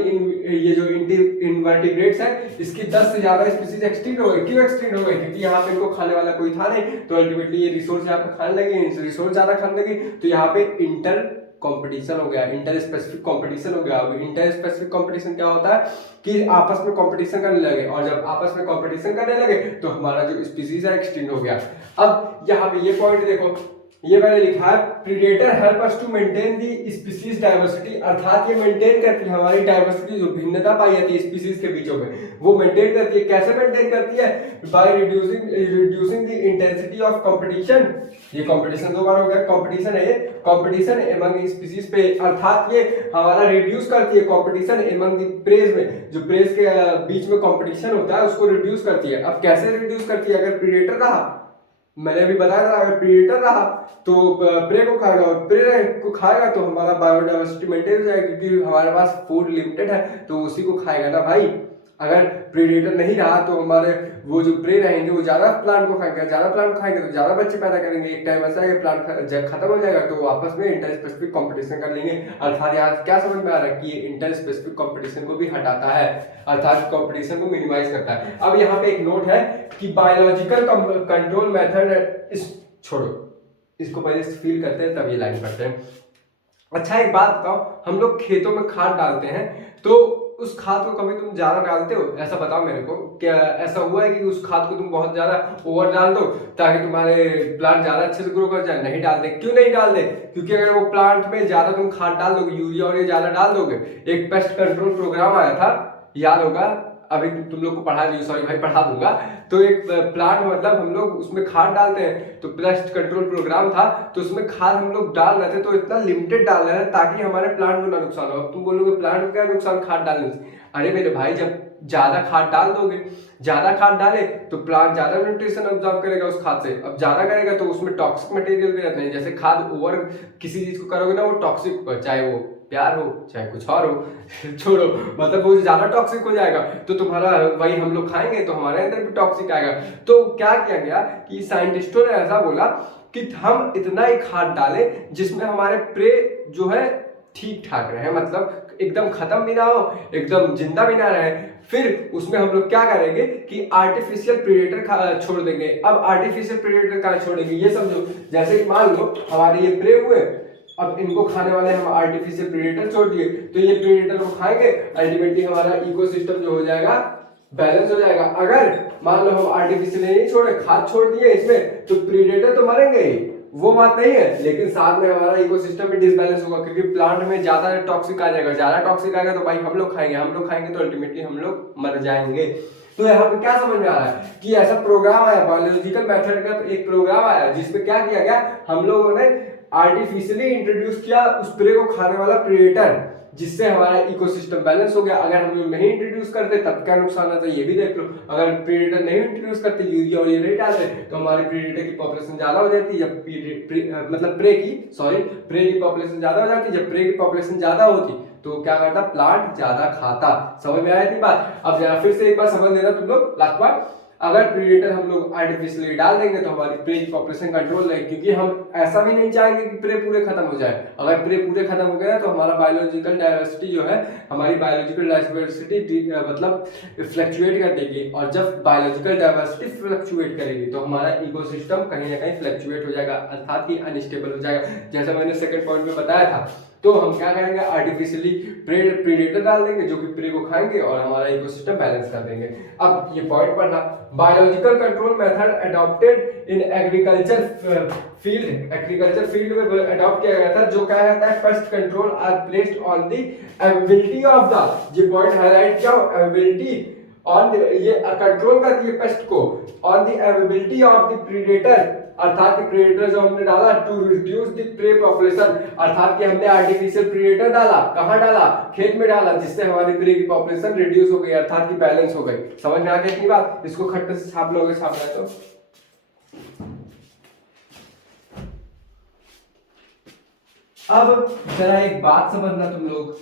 ये जो इनवर्टिब्रेट्स है इसकी 10 से ज्यादा स्पीसीज एक्सटिंक्ट हो गई। क्यों एक्सटिंक्ट हो गई, क्योंकि यहाँ पे इनको खाने वाला कोई था नहीं। तो अल्टीमेटली ये रिसोर्स यहाँ पे खाने लगे, रिसोर्स ज्यादा खाने लगे, तो यहाँ पे इंटर कंपटीशन हो गया, इंटर स्पेसिफिक कंपटीशन हो गया। अब इंटर स्पेसिफिक कंपटीशन क्या होता है कि आपस में कंपटीशन करने लगे, और जब आपस में कंपटीशन करने लगे तो हमारा जो स्पीसीज है एक्सटिंक्ट हो गया। अब यहाँ पे ये पॉइंट देखो, ये मैंने लिखा है, predator help us to maintain the species diversity, अर्थात ये मेंटेन करती है हमारी डाइवर्सिटी, जो भिन्नता पाई जाती है स्पीसीज के बीचों में, वो मेंटेन करती है। कैसे मेंटेन करती है, by reducing the intensity of competition. ये कंपटीशन 2 बार हो गया, कंपटीशन है ये, कंपटीशन एमंग स्पीसीज पे, अर्थात ये हमारा रिड्यूस करती है कंपटीशन एमंग द प्रेज में, जो प्रेज के बीच में कंपटीशन होता है उसको रिड्यूस करती है। अब कैसे रिड्यूस करती है, अगर प्रीडेटर रहा, मैंने अभी बताया था, अगर प्रीडेटर रहा तो प्रे को खाएगा, और प्रे को खाएगा तो हमारा बायोडाइवर्सिटी मेंटेन हो जाएगी, क्योंकि हमारे पास फूड लिमिटेड है तो उसी को खाएगा ना भाई। अगर प्रीडेटर नहीं रहा तो हमारे वो जो प्रे रहेंगे वो ज्यादा प्लांट को खाएंगे, ज्यादा प्लांट को खाएंगे तो ज्यादा बच्चे पैदा करेंगे। एक टाइम ऐसा है प्लांट जब खत्म हो जाएगा तो आपस में इंटर स्पेसिफिक कंपटीशन कर लेंगे। अर्थात यहाँ क्या समझ में आ रहा है कि ये इंटर स्पेसिफिक कंपटीशन को भी हटाता है, अर्थात कंपटीशन को मिनिमाइज करता है। अब यहाँ पे एक नोट है कि बायोलॉजिकल कंट्रोल मेथड, इस छोड़ो इसको पहले फील करते हैं तब ये लाइन पढ़ते हैं। अच्छा एक बात बताओ, हम लोग खेतों में खाद डालते हैं तो उस खाद को कभी तुम ज्यादा डालते हो, ऐसा बताओ मेरे को। क्या ऐसा हुआ है कि उस खाद को तुम बहुत ज्यादा ओवर डाल दो ताकि तुम्हारे प्लांट ज्यादा अच्छे से ग्रो कर जाए? नहीं डालते। क्यों नहीं डालते, क्योंकि अगर वो प्लांट में ज्यादा तुम खाद डाल दोगे, यूरिया और ये ज्यादा डाल दोगे। एक पेस्ट कंट्रोल प्रोग्राम आया था, याद होगा, अभी तुम लोग को पढ़ा दी, सॉरी भाई पढ़ा दूंगा। तो एक प्लांट मतलब हम लोग उसमें खाद डालते हैं, तो पेस्ट कंट्रोल प्रोग्राम था, तो उसमें खाद हम लोग डाल रहे थे तो इतना लिमिटेड डाल रहे हैं ताकि हमारे प्लांट को ना नुकसान हो। अब तुम बोलोगे प्लांट को क्या नुकसान खाद डालने से? अरे मेरे भाई, जब ज्यादा खाद डाल दोगे, ज्यादा खाद डाले तो प्लांट ज्यादा न्यूट्रिशन ऑब्जॉर्व करेगा उस खाद से। अब ज्यादा करेगा तो उसमें टॉक्सिक मटेरियल भी रहते हैं। जैसे खाद ओवर किसी चीज को करोगे ना वो टॉक्सिक, चाहे वो प्यार हो चाहे कुछ और हो छोड़ो, मतलब वो ज्यादा टॉक्सिक हो जाएगा तो तुम्हारा वही हम लोग खाएंगे तो हमारे अंदर भी टॉक्सिक आएगा। तो क्या किया गया कि साइंटिस्टों ने ऐसा बोला कि हम इतना ही खाद डालें जिसमें हमारे प्रे जो है ठीक ठाक रहे, मतलब एकदम खत्म भी ना हो, एकदम जिंदा भी ना रहे। फिर उसमें हम लोग क्या करेंगे कि आर्टिफिशियल प्रेडेटर छोड़ देंगे। अब आर्टिफिशियल प्रेडेटर कहाँ छोड़ेंगे ये समझो। जैसे कि मान लो हमारे ये प्रे हुए, अब इनको खाने वाले हम आर्टिफिशियल प्रेडेटर छोड़ दिए, तो ये प्रेडेटर को खाएंगे, अल्टीमेटली हमारा इकोसिस्टम जो हो जाएगा बैलेंस हो जाएगा। अगर मान लो हम आर्टिफिशियल नहीं छोड़े, खाद छोड़ दिए इसमें, तो प्रेडेटर तो मरेंगे ही, वो बात नहीं है, लेकिन साथ में हमारा इकोसिस्टम भी डिसबैलेंस होगा, क्योंकि प्लांट में ज्यादा टॉक्सिक आ जाएगा। ज्यादा टॉक्सिक आएगा तो भाई हम लोग खाएंगे तो अल्टीमेटली हम लोग मर जाएंगे। तो यहाँ पे क्या समझ में आ रहा है कि ऐसा प्रोग्राम आया, बायोलॉजिकल मेथड का एक प्रोग्राम आया जिसमें क्या किया गया, हम लोगों ने आर्टिफिशियली इंट्रोड्यूस किया उस प्रे को खाने वाला प्रेडेटर, जिससे हमारा इकोसिस्टम बैलेंस हो गया। अगर हम लोग नहीं इंट्रोड्यूस करते तब क्या नुकसान आता है ये भी देख लो। अगर प्रीडेटर नहीं इंट्रोड्यूस करते, यूरिया और ये नहीं डालते, तो हमारे प्रीडेटर की पॉपुलेशन ज्यादा हो जाती है। जब मतलब प्रे की पॉपुलेशन ज्यादा हो जाती। जब प्रे की पॉपुलेशन ज्यादा होती तो क्या करता, प्लांट ज्यादा खाता। समझ में आया थी बात? अब जरा फिर से एक बार समझ लेना तुम लोग लास्ट बार। अगर प्रीडेटर हम लोग आर्टिफिशियली डाल देंगे तो हमारी प्रे की पॉपुलेशन कंट्रोल रहेगी, क्योंकि हम ऐसा भी नहीं चाहेंगे कि प्रे पूरे खत्म हो जाए। अगर प्रे पूरे खत्म हो गए तो हमारा बायोलॉजिकल डाइवर्सिटी जो है, हमारी बायोलॉजिकल डाइवर्सिटी मतलब फ्लक्चुएट कर देगी। और जब बायोलॉजिकल डाइवर्सिटी फ्लक्चुएट करेगी तो हमारा इकोसिस्टम कहीं ना कहीं फ्लक्चुएट हो जाएगा, अर्थात कि अनस्टेबल हो जाएगा। जैसा मैंने सेकंड पॉइंट में बताया था, तो हम क्या करेंगे, आर्टिफिशियली प्रीडेटर डाल देंगे जो कि प्रे को खाएंगे और हमारा इकोसिस्टम बैलेंस कर देंगे। अब ये पॉइंट पढ़ना, biological control method adopted in agriculture field में अडॉप्ट किया गया था, जो क्या कहता है, pest control are placed on the ability of the, ये पॉइंट हाईलाइट किया, एबिलिटी ऑन ये कंट्रोल करती है पेस्ट को, on the ability of the predator, अर्थात प्रीडेटर जो हमने डाला to reduce the prey population, अर्थात कि हमने आर्टिफिशियल प्रीडेटर डाला, कहां डाला, खेत में डाला, जिससे हमारी प्रे की पॉपुलेशन रिड्यूस हो गई, अर्थात कि बैलेंस हो गई। समझ में आ गई इतनी बात? इसको खट्टे से छाप लोगे, छापना है तो। अब जरा एक बात समझना तुम लोग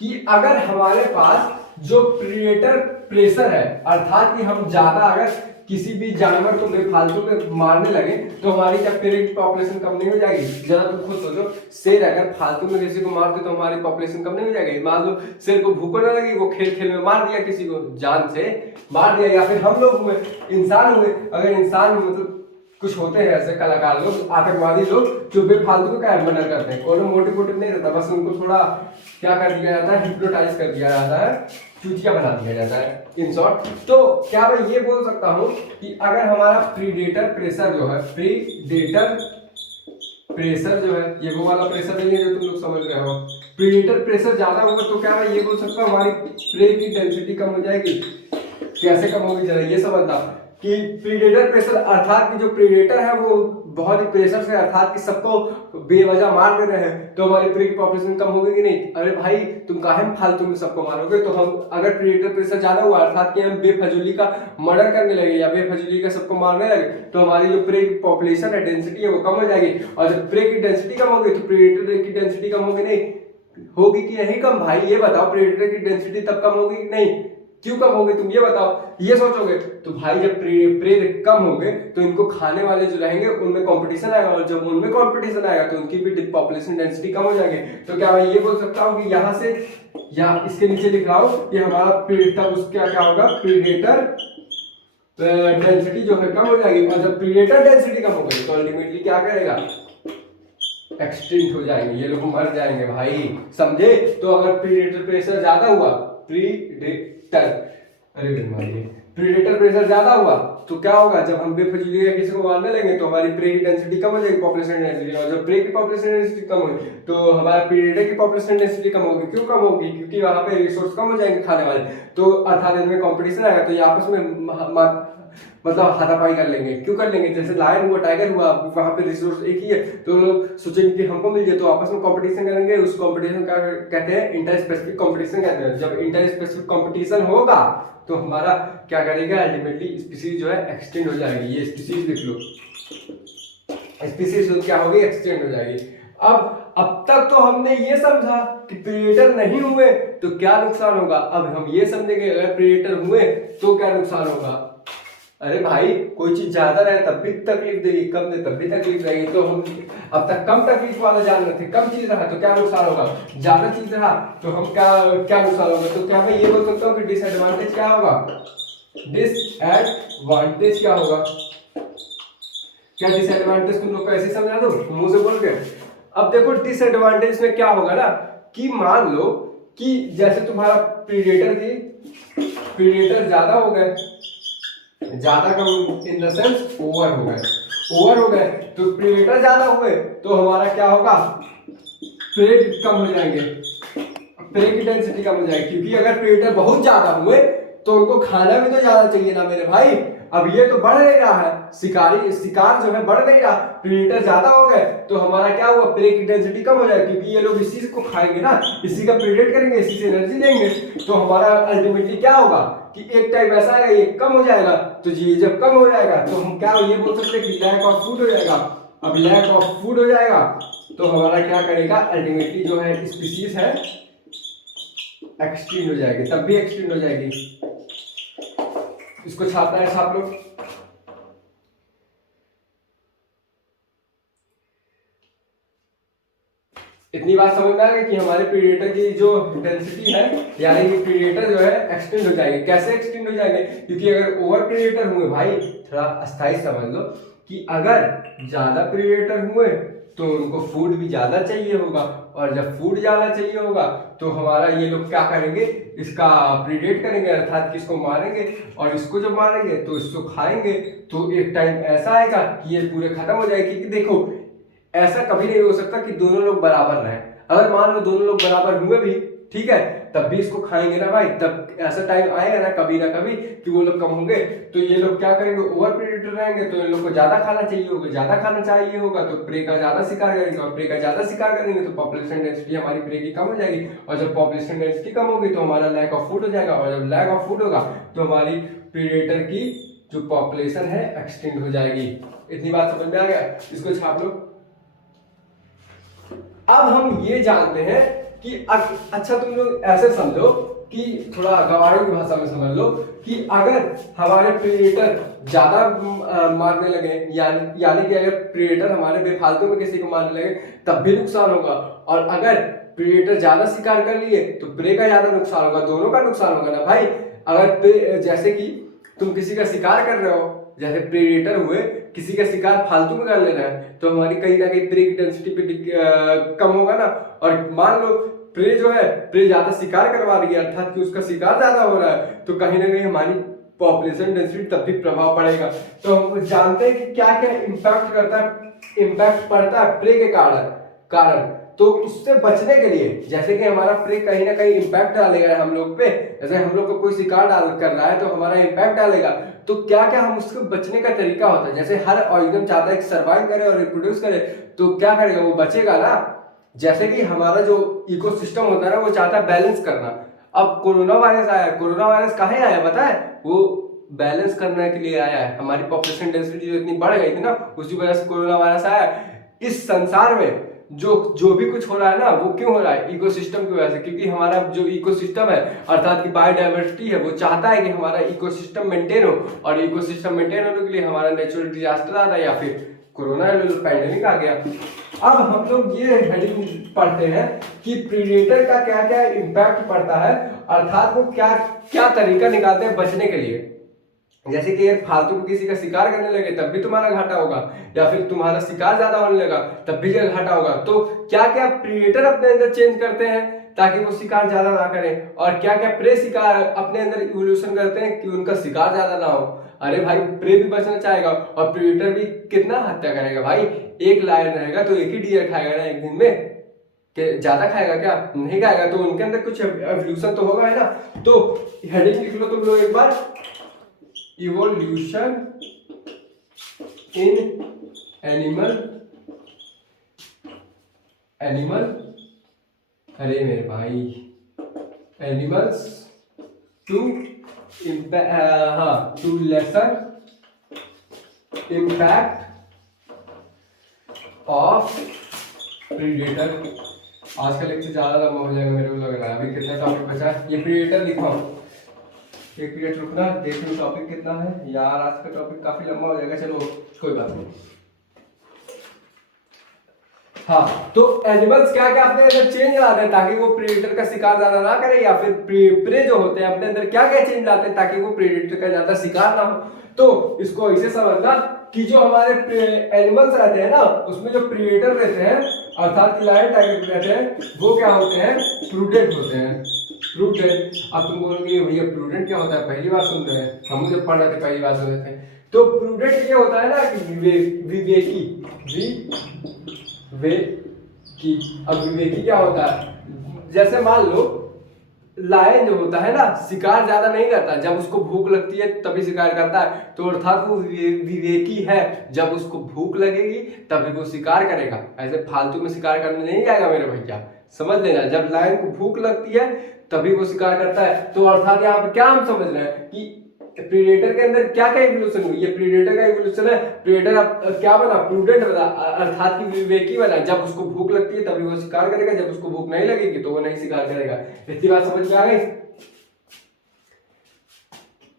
कि अगर हमारे पास जो प्रीडेटर प्रेशर है, अर्थात कि हम ज्यादा अगर किसी भी जानवर को बेफालतू में मारने लगे तो हमारी क्या प्रे की पॉपुलेशन कम नहीं हो जाएगी? जरा तुम खुद सोचो, शेर अगर फालतू में किसी को मारते तो हमारी पॉपुलेशन कम नहीं हो जाएगी? मान लो शेर को भूख न लगी, वो खेल में मार दिया, किसी को जान से मार दिया। या फिर हम लोग हुए, इंसान हुए, अगर इंसान हुए मतलब कुछ होते हैं ऐसे कलाकार लोग, आतंकवादी लोग, जो बेफालतू का मर्डर करते हैं, कोई मोटिव नहीं रहता, बस उनको थोड़ा क्या कर दिया जाता है, हिप्नोटाइज कर दिया जाता है, चूतिया बना दिया जाता है इन शॉर्ट। तो क्या मैं ये बोल सकता हूं कि अगर हमारा प्रीडेटर प्रेशर जो है, प्रीडेटर प्रेशर जो है, ये वो वाला प्रेशर नहीं है जो तुम लोग समझ रहे हो, प्रीडेटर प्रेशर ज्यादा होगा तो क्या मैं ये बोल सकता हूँ हमारी प्रे की डेंसिटी कम हो जाएगी। कैसे कम होगी, जरा ये समझना कि प्रीडेटर प्रेशर, अर्थात कि जो प्रीडेटर है वो बहुत ही प्रेशर से, अर्थात कि सबको बेवजह मार दे रहे हैं, तो हमारी प्रे की पॉपुलेशन कम होगी कि नहीं? अरे भाई तुम काहे फालतू में सबको मारोगे? तो हम अगर प्रीडेटर प्रेशर ज्यादा हुआ, अर्थात कि हम बेफजूली का मर्डर करने लगे या बेफजूली का सबको मारने लगे, तो हमारी जो प्रे की पॉपुलेशन है, डेंसिटी है, वो कम हो जाएगी। और जब प्रे की डेंसिटी कम होगी तो प्रीडेटर की डेंसिटी कम होगी नहीं? होगी कि नहीं कम? भाई ये बताओ, प्रीडेटर की डेंसिटी तब कम होगी कि नहीं? क्यों कम होगी तुम ये बताओ? ये सोचोगे तो भाई जब प्रे कम होंगे तो इनको खाने वाले जो रहेंगे उनमें कंपटीशन आएगा, और जब उनमें कंपटीशन आएगा तो उनकी भी पॉपुलेशन डेंसिटी कम हो जाएगी। तो क्या मैं ये बोल सकता हूँ कि यहाँ से या इसके नीचे लिख रहा हूँ कि हमारा तब उसका क्या होगा, प्रीडेटर डेंसिटी जो है कम हो जाएगी। और जब प्रीडेटर डेंसिटी कम हो गई तो अल्टीमेटली क्या करेगा, एक्सटिंक्ट हो जाएंगे, ये लोग मर जाएंगे भाई, समझे? तो अगर प्रीडेटर प्रेशर ज्यादा हुआ, प्रीडेटर प्रेशर ज्यादा हुआ तो क्या होगा, जब हम बेफजूली का किसी को मारने लगे तो हमारी प्रे की डेंसिटी कम हो जाएगी, पॉपुलेशन डेंसिटी। और जब प्रे की पॉपुलेशन डेंसिटी कम होगी तो हमारा प्रीडेटर की पॉपुलेशन डेंसिटी कम होगी। क्यों कम होगी? क्योंकि वहां पे रिसोर्स कम हो जाएंगे खाने वाले, तो अर्थात इनमें कंपटीशन आएगा, तो ये आपस में मतलब हाथापाई कर लेंगे। क्यों कर लेंगे? जैसे लायन हुआ, टाइगर हुआ, वहां पे रिसोर्स एक ही है, तो लोग सोचेंगे कि हमको मिल जाए, तो आपस में कंपटीशन करेंगे। उस कंपटीशन का कहते हैं इंटर स्पेसिफिक कंपटीशन कहते हैं। जब इंटर स्पेसिफिक कंपटीशन होगा तो हमारा क्या करेगा, अल्टीमेटली स्पीसीज जो है एक्सटेंड हो जाएगी। ये स्पीसीज लिख लो, स्पीसीज क्या होगी, एक्सटेंड हो जाएगी। अब तक तो हमने ये समझा कि प्रीडेटर नहीं हुए तो क्या नुकसान होगा। अब हम ये समझेंगे अगर प्रीडेटर हुए तो क्या नुकसान होगा। अरे भाई कोई चीज ज्यादा रहे तब भी तकलीफ देगी, कम दे तब भी तकलीफ रहेगी। तो हम अब तक कम तकलीफ वाला जानवर थे, कम चीज रहा तो क्या नुकसान होगा, ज्यादा चीज रहा तो हम क्या नुकसान होगा। तो क्या मैं ये बोल सकता हूँ कि डिसएडवांटेज क्या होगा, डिसएडवांटेज क्या होगा, क्या डिसएडवांटेज तुम लोग को ऐसे समझा दो मुंह से बोल के। अब देखो डिसएडवांटेज में क्या होगा ना कि मान लो कि जैसे तुम्हारा प्रीडेटर ज्यादा हो गए, ज्यादा कम इन द सेंस ओवर हो गए तो प्रीडेटर ज्यादा हुए तो हमारा क्या होगा, प्रे कम हो जाएंगे, प्रे की डेंसिटी कम हो जाएगी। क्योंकि अगर प्रीडेटर बहुत ज्यादा हुए तो उनको खाना भी तो ज्यादा चाहिए ना मेरे भाई। अब ये तो बढ़ नहीं रहा है, शिकार जो है बढ़ नहीं रहा, प्रीडेटर ज्यादा हो गए तो हमारा क्या हुआ, प्रे की डेंसिटी कम हो जाएगी, क्योंकि ये लोग इसी को खाएंगे ना, इसी का प्रीडेट करेंगे, इसी से एनर्जी लेंगे। तो हमारा अल्टीमेटली क्या होगा कि एक टाइम ऐसा आएगा ये कम हो जाएगा, तो ये जब कम हो जाएगा तो हम क्या ये बोल सकते हैं कि लैक ऑफ फूड हो जाएगा। अब लैक ऑफ फूड हो जाएगा तो हमारा क्या करेगा, अल्टीमेटली जो है स्पीशीज है एक्सटिंक्ट हो जाएगी, तब भी एक्सटिंक्ट हो जाएगी। इसको छापना है, छाप लो। इतनी बात समझ में आ गई कि हमारे प्रीडेटर की जो डेंसिटी है, यानी कि प्रीडेटर जो है एक्सटेंड हो जाएंगे। कैसे एक्सटेंड हो जाएंगे, क्योंकि अगर ओवर प्रीडेटर हुए, भाई थोड़ा अस्थाई समझ लो कि अगर ज्यादा प्रीडेटर हुए तो उनको फूड भी ज्यादा चाहिए होगा, और जब फूड ज्यादा चाहिए होगा तो हमारा ये लोग क्या करेंगे, इसका प्रीडेट करेंगे, अर्थात कि इसको मारेंगे, और इसको जब मारेंगे तो इसको खाएंगे। तो एक टाइम ऐसा आएगा कि ये पूरे खत्म हो जाएगी। क्योंकि देखो ऐसा कभी नहीं हो सकता कि दोनों लोग बराबर रहें। अगर मान लो दोनों लोग बराबर हुए भी, ठीक है, तब भी इसको खाएंगे ना भाई, तब ऐसा टाइम आएगा ना कभी कि वो लोग कम होंगे, तो ये लोग क्या करेंगे, ओवर प्रेडेटर रहेंगे, तो इन लोग को ज्यादा खाना चाहिए होगा, ज्यादा खाना चाहिए होगा तो प्रे का ज्यादा शिकार करेंगे, और प्रे का ज्यादा शिकार करेंगे तो पॉपुलेशन डेंसिटी हमारी प्रे की कम हो जाएगी, और जब पॉपुलेशन डेंसिटी कम होगी तो हमारा लैक ऑफ फूड हो जाएगा, और जब लैक ऑफ फूड होगा तो हमारी प्रेडेटर की जो पॉपुलेशन है एक्सटेंड हो जाएगी। इतनी बात समझ में आ गया, इसको छाप लो। अब हम ये जानते हैं कि अच्छा तुम लोग ऐसे समझो कि थोड़ा गवारों की भाषा में समझ लो कि अगर हमारे प्रेडेटर ज्यादा मारने लगे, यानी कि अगर प्रेडेटर हमारे बेफालतू में किसी को मारने लगे तब भी नुकसान होगा, और अगर प्रेडेटर ज्यादा शिकार कर लिए तो प्रे का ज्यादा नुकसान होगा, दोनों का नुकसान होगा ना भाई। अगर जैसे कि तुम किसी का शिकार कर रहे हो, जैसे प्रेडेटर हुए, किसी का शिकार फालतू में कर लेना है तो हमारी कहीं ना कहीं प्रे की डेंसिटी पे कम होगा ना। और मान लो प्रे जो है, प्रे ज्यादा शिकार करवा रही है, अर्थात कि उसका शिकार ज्यादा हो रहा है, तो कहीं ना कहीं हमारी पॉपुलेशन डेंसिटी तब भी प्रभाव पड़ेगा। तो हम जानते हैं कि क्या क्या इम्पैक्ट करता है, इम्पैक्ट पड़ता है प्रे के कारण। तो उससे बचने के लिए, जैसे कि हमारा प्रे कहीं ना कहीं इम्पैक्ट डालेगा हम लोग पे, जैसे हम लोग को कोई शिकार कर रहा है तो हमारा इम्पैक्ट डालेगा, तो क्या क्या हम उससे बचने का तरीका होता है। जैसे हर ऑर्गेनिज्म चाहता है कि सर्वाइव करे और रिप्रोड्यूस करे, तो क्या करेगा, वो बचेगा ना। जैसे कि हमारा जो इकोसिस्टम होता है ना, वो चाहता है बैलेंस करना। अब कोरोना वायरस आया, कोरोना वायरस काहे आया पता है, वो बैलेंस करने के लिए आया है। हमारी पॉपुलेशन डेंसिटी जो इतनी बढ़ गई थी ना, उसी वजह से कोरोना वायरस आया। इस संसार में जो भी कुछ हो रहा है ना, वो क्यों हो रहा है, इकोसिस्टम की वजह से। क्योंकि हमारा जो इकोसिस्टम है, अर्थात की बायोडाइवर्सिटी है, वो चाहता है कि हमारा इकोसिस्टम मेंटेन हो, और इकोसिस्टम मेंटेन होने के लिए हमारा नेचुरल डिजास्टर आता है या फिर कोरोना पैंडेमिक आ गया। अब हम लोग ये हेडिंग पढ़ते हैं कि प्रीडेटर का क्या क्या इम्पैक्ट पड़ता है, अर्थात वो क्या क्या तरीका निकालते हैं बचने के लिए। जैसे कि यार फालतू किसी का शिकार करने लगे तब भी तुम्हारा घाटा होगा, या फिर तुम्हारा शिकार ज्यादा होने लगा तब भी घाटा होगा। तो क्या क्या प्रीडेटर अपने अंदर चेंज करते हैं ताकि वो शिकार ज्यादा ना करें, और क्या क्या प्रे शिकार अपने अंदर इवोल्यूशन करते हैं कि उनका शिकार ज्यादा ना हो। अरे भाई प्रे भी बचना चाहेगा और प्रीडेटर भी कितना हत्या करेगा भाई। एक लायन रहेगा तो एक ही डियर खाएगा ना एक दिन में, कि ज्यादा खाएगा क्या, नहीं खाएगा। तो उनके अंदर कुछ एवोल्यूशन तो होगा है ना। तो हेडिंग लिख लो तुम लोग एक बार, इवोल्यूशन इन एनिमल, अरे मेरे भाई, animals to lessen impact of predator. आज का लेक्चर ज्यादा लंबा हो जाएगा मेरे को लग रहा है। अभी कितना टॉपिक बचा है, ये प्रीडेटर लिखा, एक मिनट रुकना, देख लो टॉपिक कितना है यार। आज का टॉपिक काफी लंबा हो जाएगा, चलो कोई बात नहीं। हाँ, तो एनिमल्स क्या क्या अपने अंदर चेंज लाते हैं ताकि वो प्रेडेटर का शिकार ज्यादा ना करे, या फिर प्रे जो होते हैं अपने अंदर क्या क्या चेंज लाते हैं ताकि वो प्रेडेटर का ज्यादा शिकार ना हो। तो इसको ऐसे समझना कि जो हमारे एनिमल्स रहते हैं ना, उसमें जो प्रेडेटर रहते हैं, अर्थात लायन टाइगर रहते हैं, वो क्या होते हैं, प्रूडेंट होते हैं। प्रूडेंट, अब तुम बोलोगे भैया प्रूडेंट क्या होता है, पहली बार सुन रहे हैं, हम जब पढ़ रहे थे पहली बार सुन रहे थे। तो प्रूडेंट ये होता है ना कि विवेकी। अब विवेकी क्या होता है, जैसे मान लो लायन जो होता है ना, शिकार ज्यादा नहीं करता, जब उसको भूख लगती है तभी शिकार करता है। तो अर्थात वो विवेकी है, जब उसको भूख लगेगी तभी वो शिकार करेगा, ऐसे फालतू में शिकार करने नहीं जाएगा मेरे भैया, समझ लेना। जब लायन को भूख लगती है तभी वो शिकार करता है। तो अर्थात यहाँ पे क्या हम समझ रहे हैं कि प्रीडेटर के अंदर क्या क्या इवोल्यूशन हुई, ये प्रीडेटर का इवोल्यूशन है। प्रीडेटर अब क्या बना, प्रूडेंट बना, अर्थात कि विवेकी बना। जब उसको भूख लगती है तभी वो शिकार करेगा, जब उसको भूख नहीं लगेगी तो वो नहीं शिकार करेगा। इतनी बात समझ में आ गई?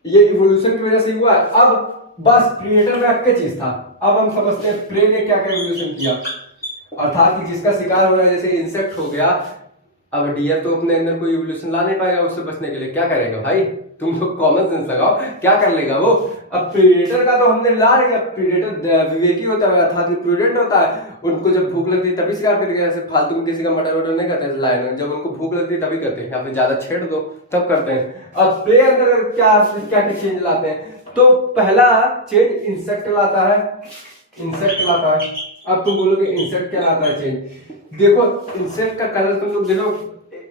ये इवोल्यूशन की वजह से हुआ है। अब बस प्रीडेटर में अब क्या चीज था, अब हम समझते हैं प्रे ने क्या क्या इवोल्यूशन किया। अर्थात कि जिसका शिकार हो रहा है, जैसे इंसेक्ट हो गया, अब डियर तो अपने अंदर कोई इवोल्यूशन ला नहीं पाएगा, उससे बचने के लिए क्या करेगा भाई, तुम लोग कॉमन सेंस लगाओ, क्या कर लेगा वो। अब प्रीडेटर का तो हमने ला रहे हैं, प्रीडेटर विवेकी होता है अर्थात प्रूडेंट होता है, उनको जब भूख लगती है तभी शिकार करेगा, जैसे फालतू में किसी का मर्डर वर्डर नहीं करते लायन, जब उनको भूख लगती है तभी करते हैं, या फिर ज्यादा छेड़ दो तब करते हैं। अब प्रे अंदर क्या क्या चेंज लाते हैं, तो पहला चेंज इंसेक्ट लाता है, इंसेक्ट लाता है। अब तुम बोलोगे इंसेक्ट क्या लाता है चेंज, देखो इंसेक्ट का कलर तुम लोग देखो,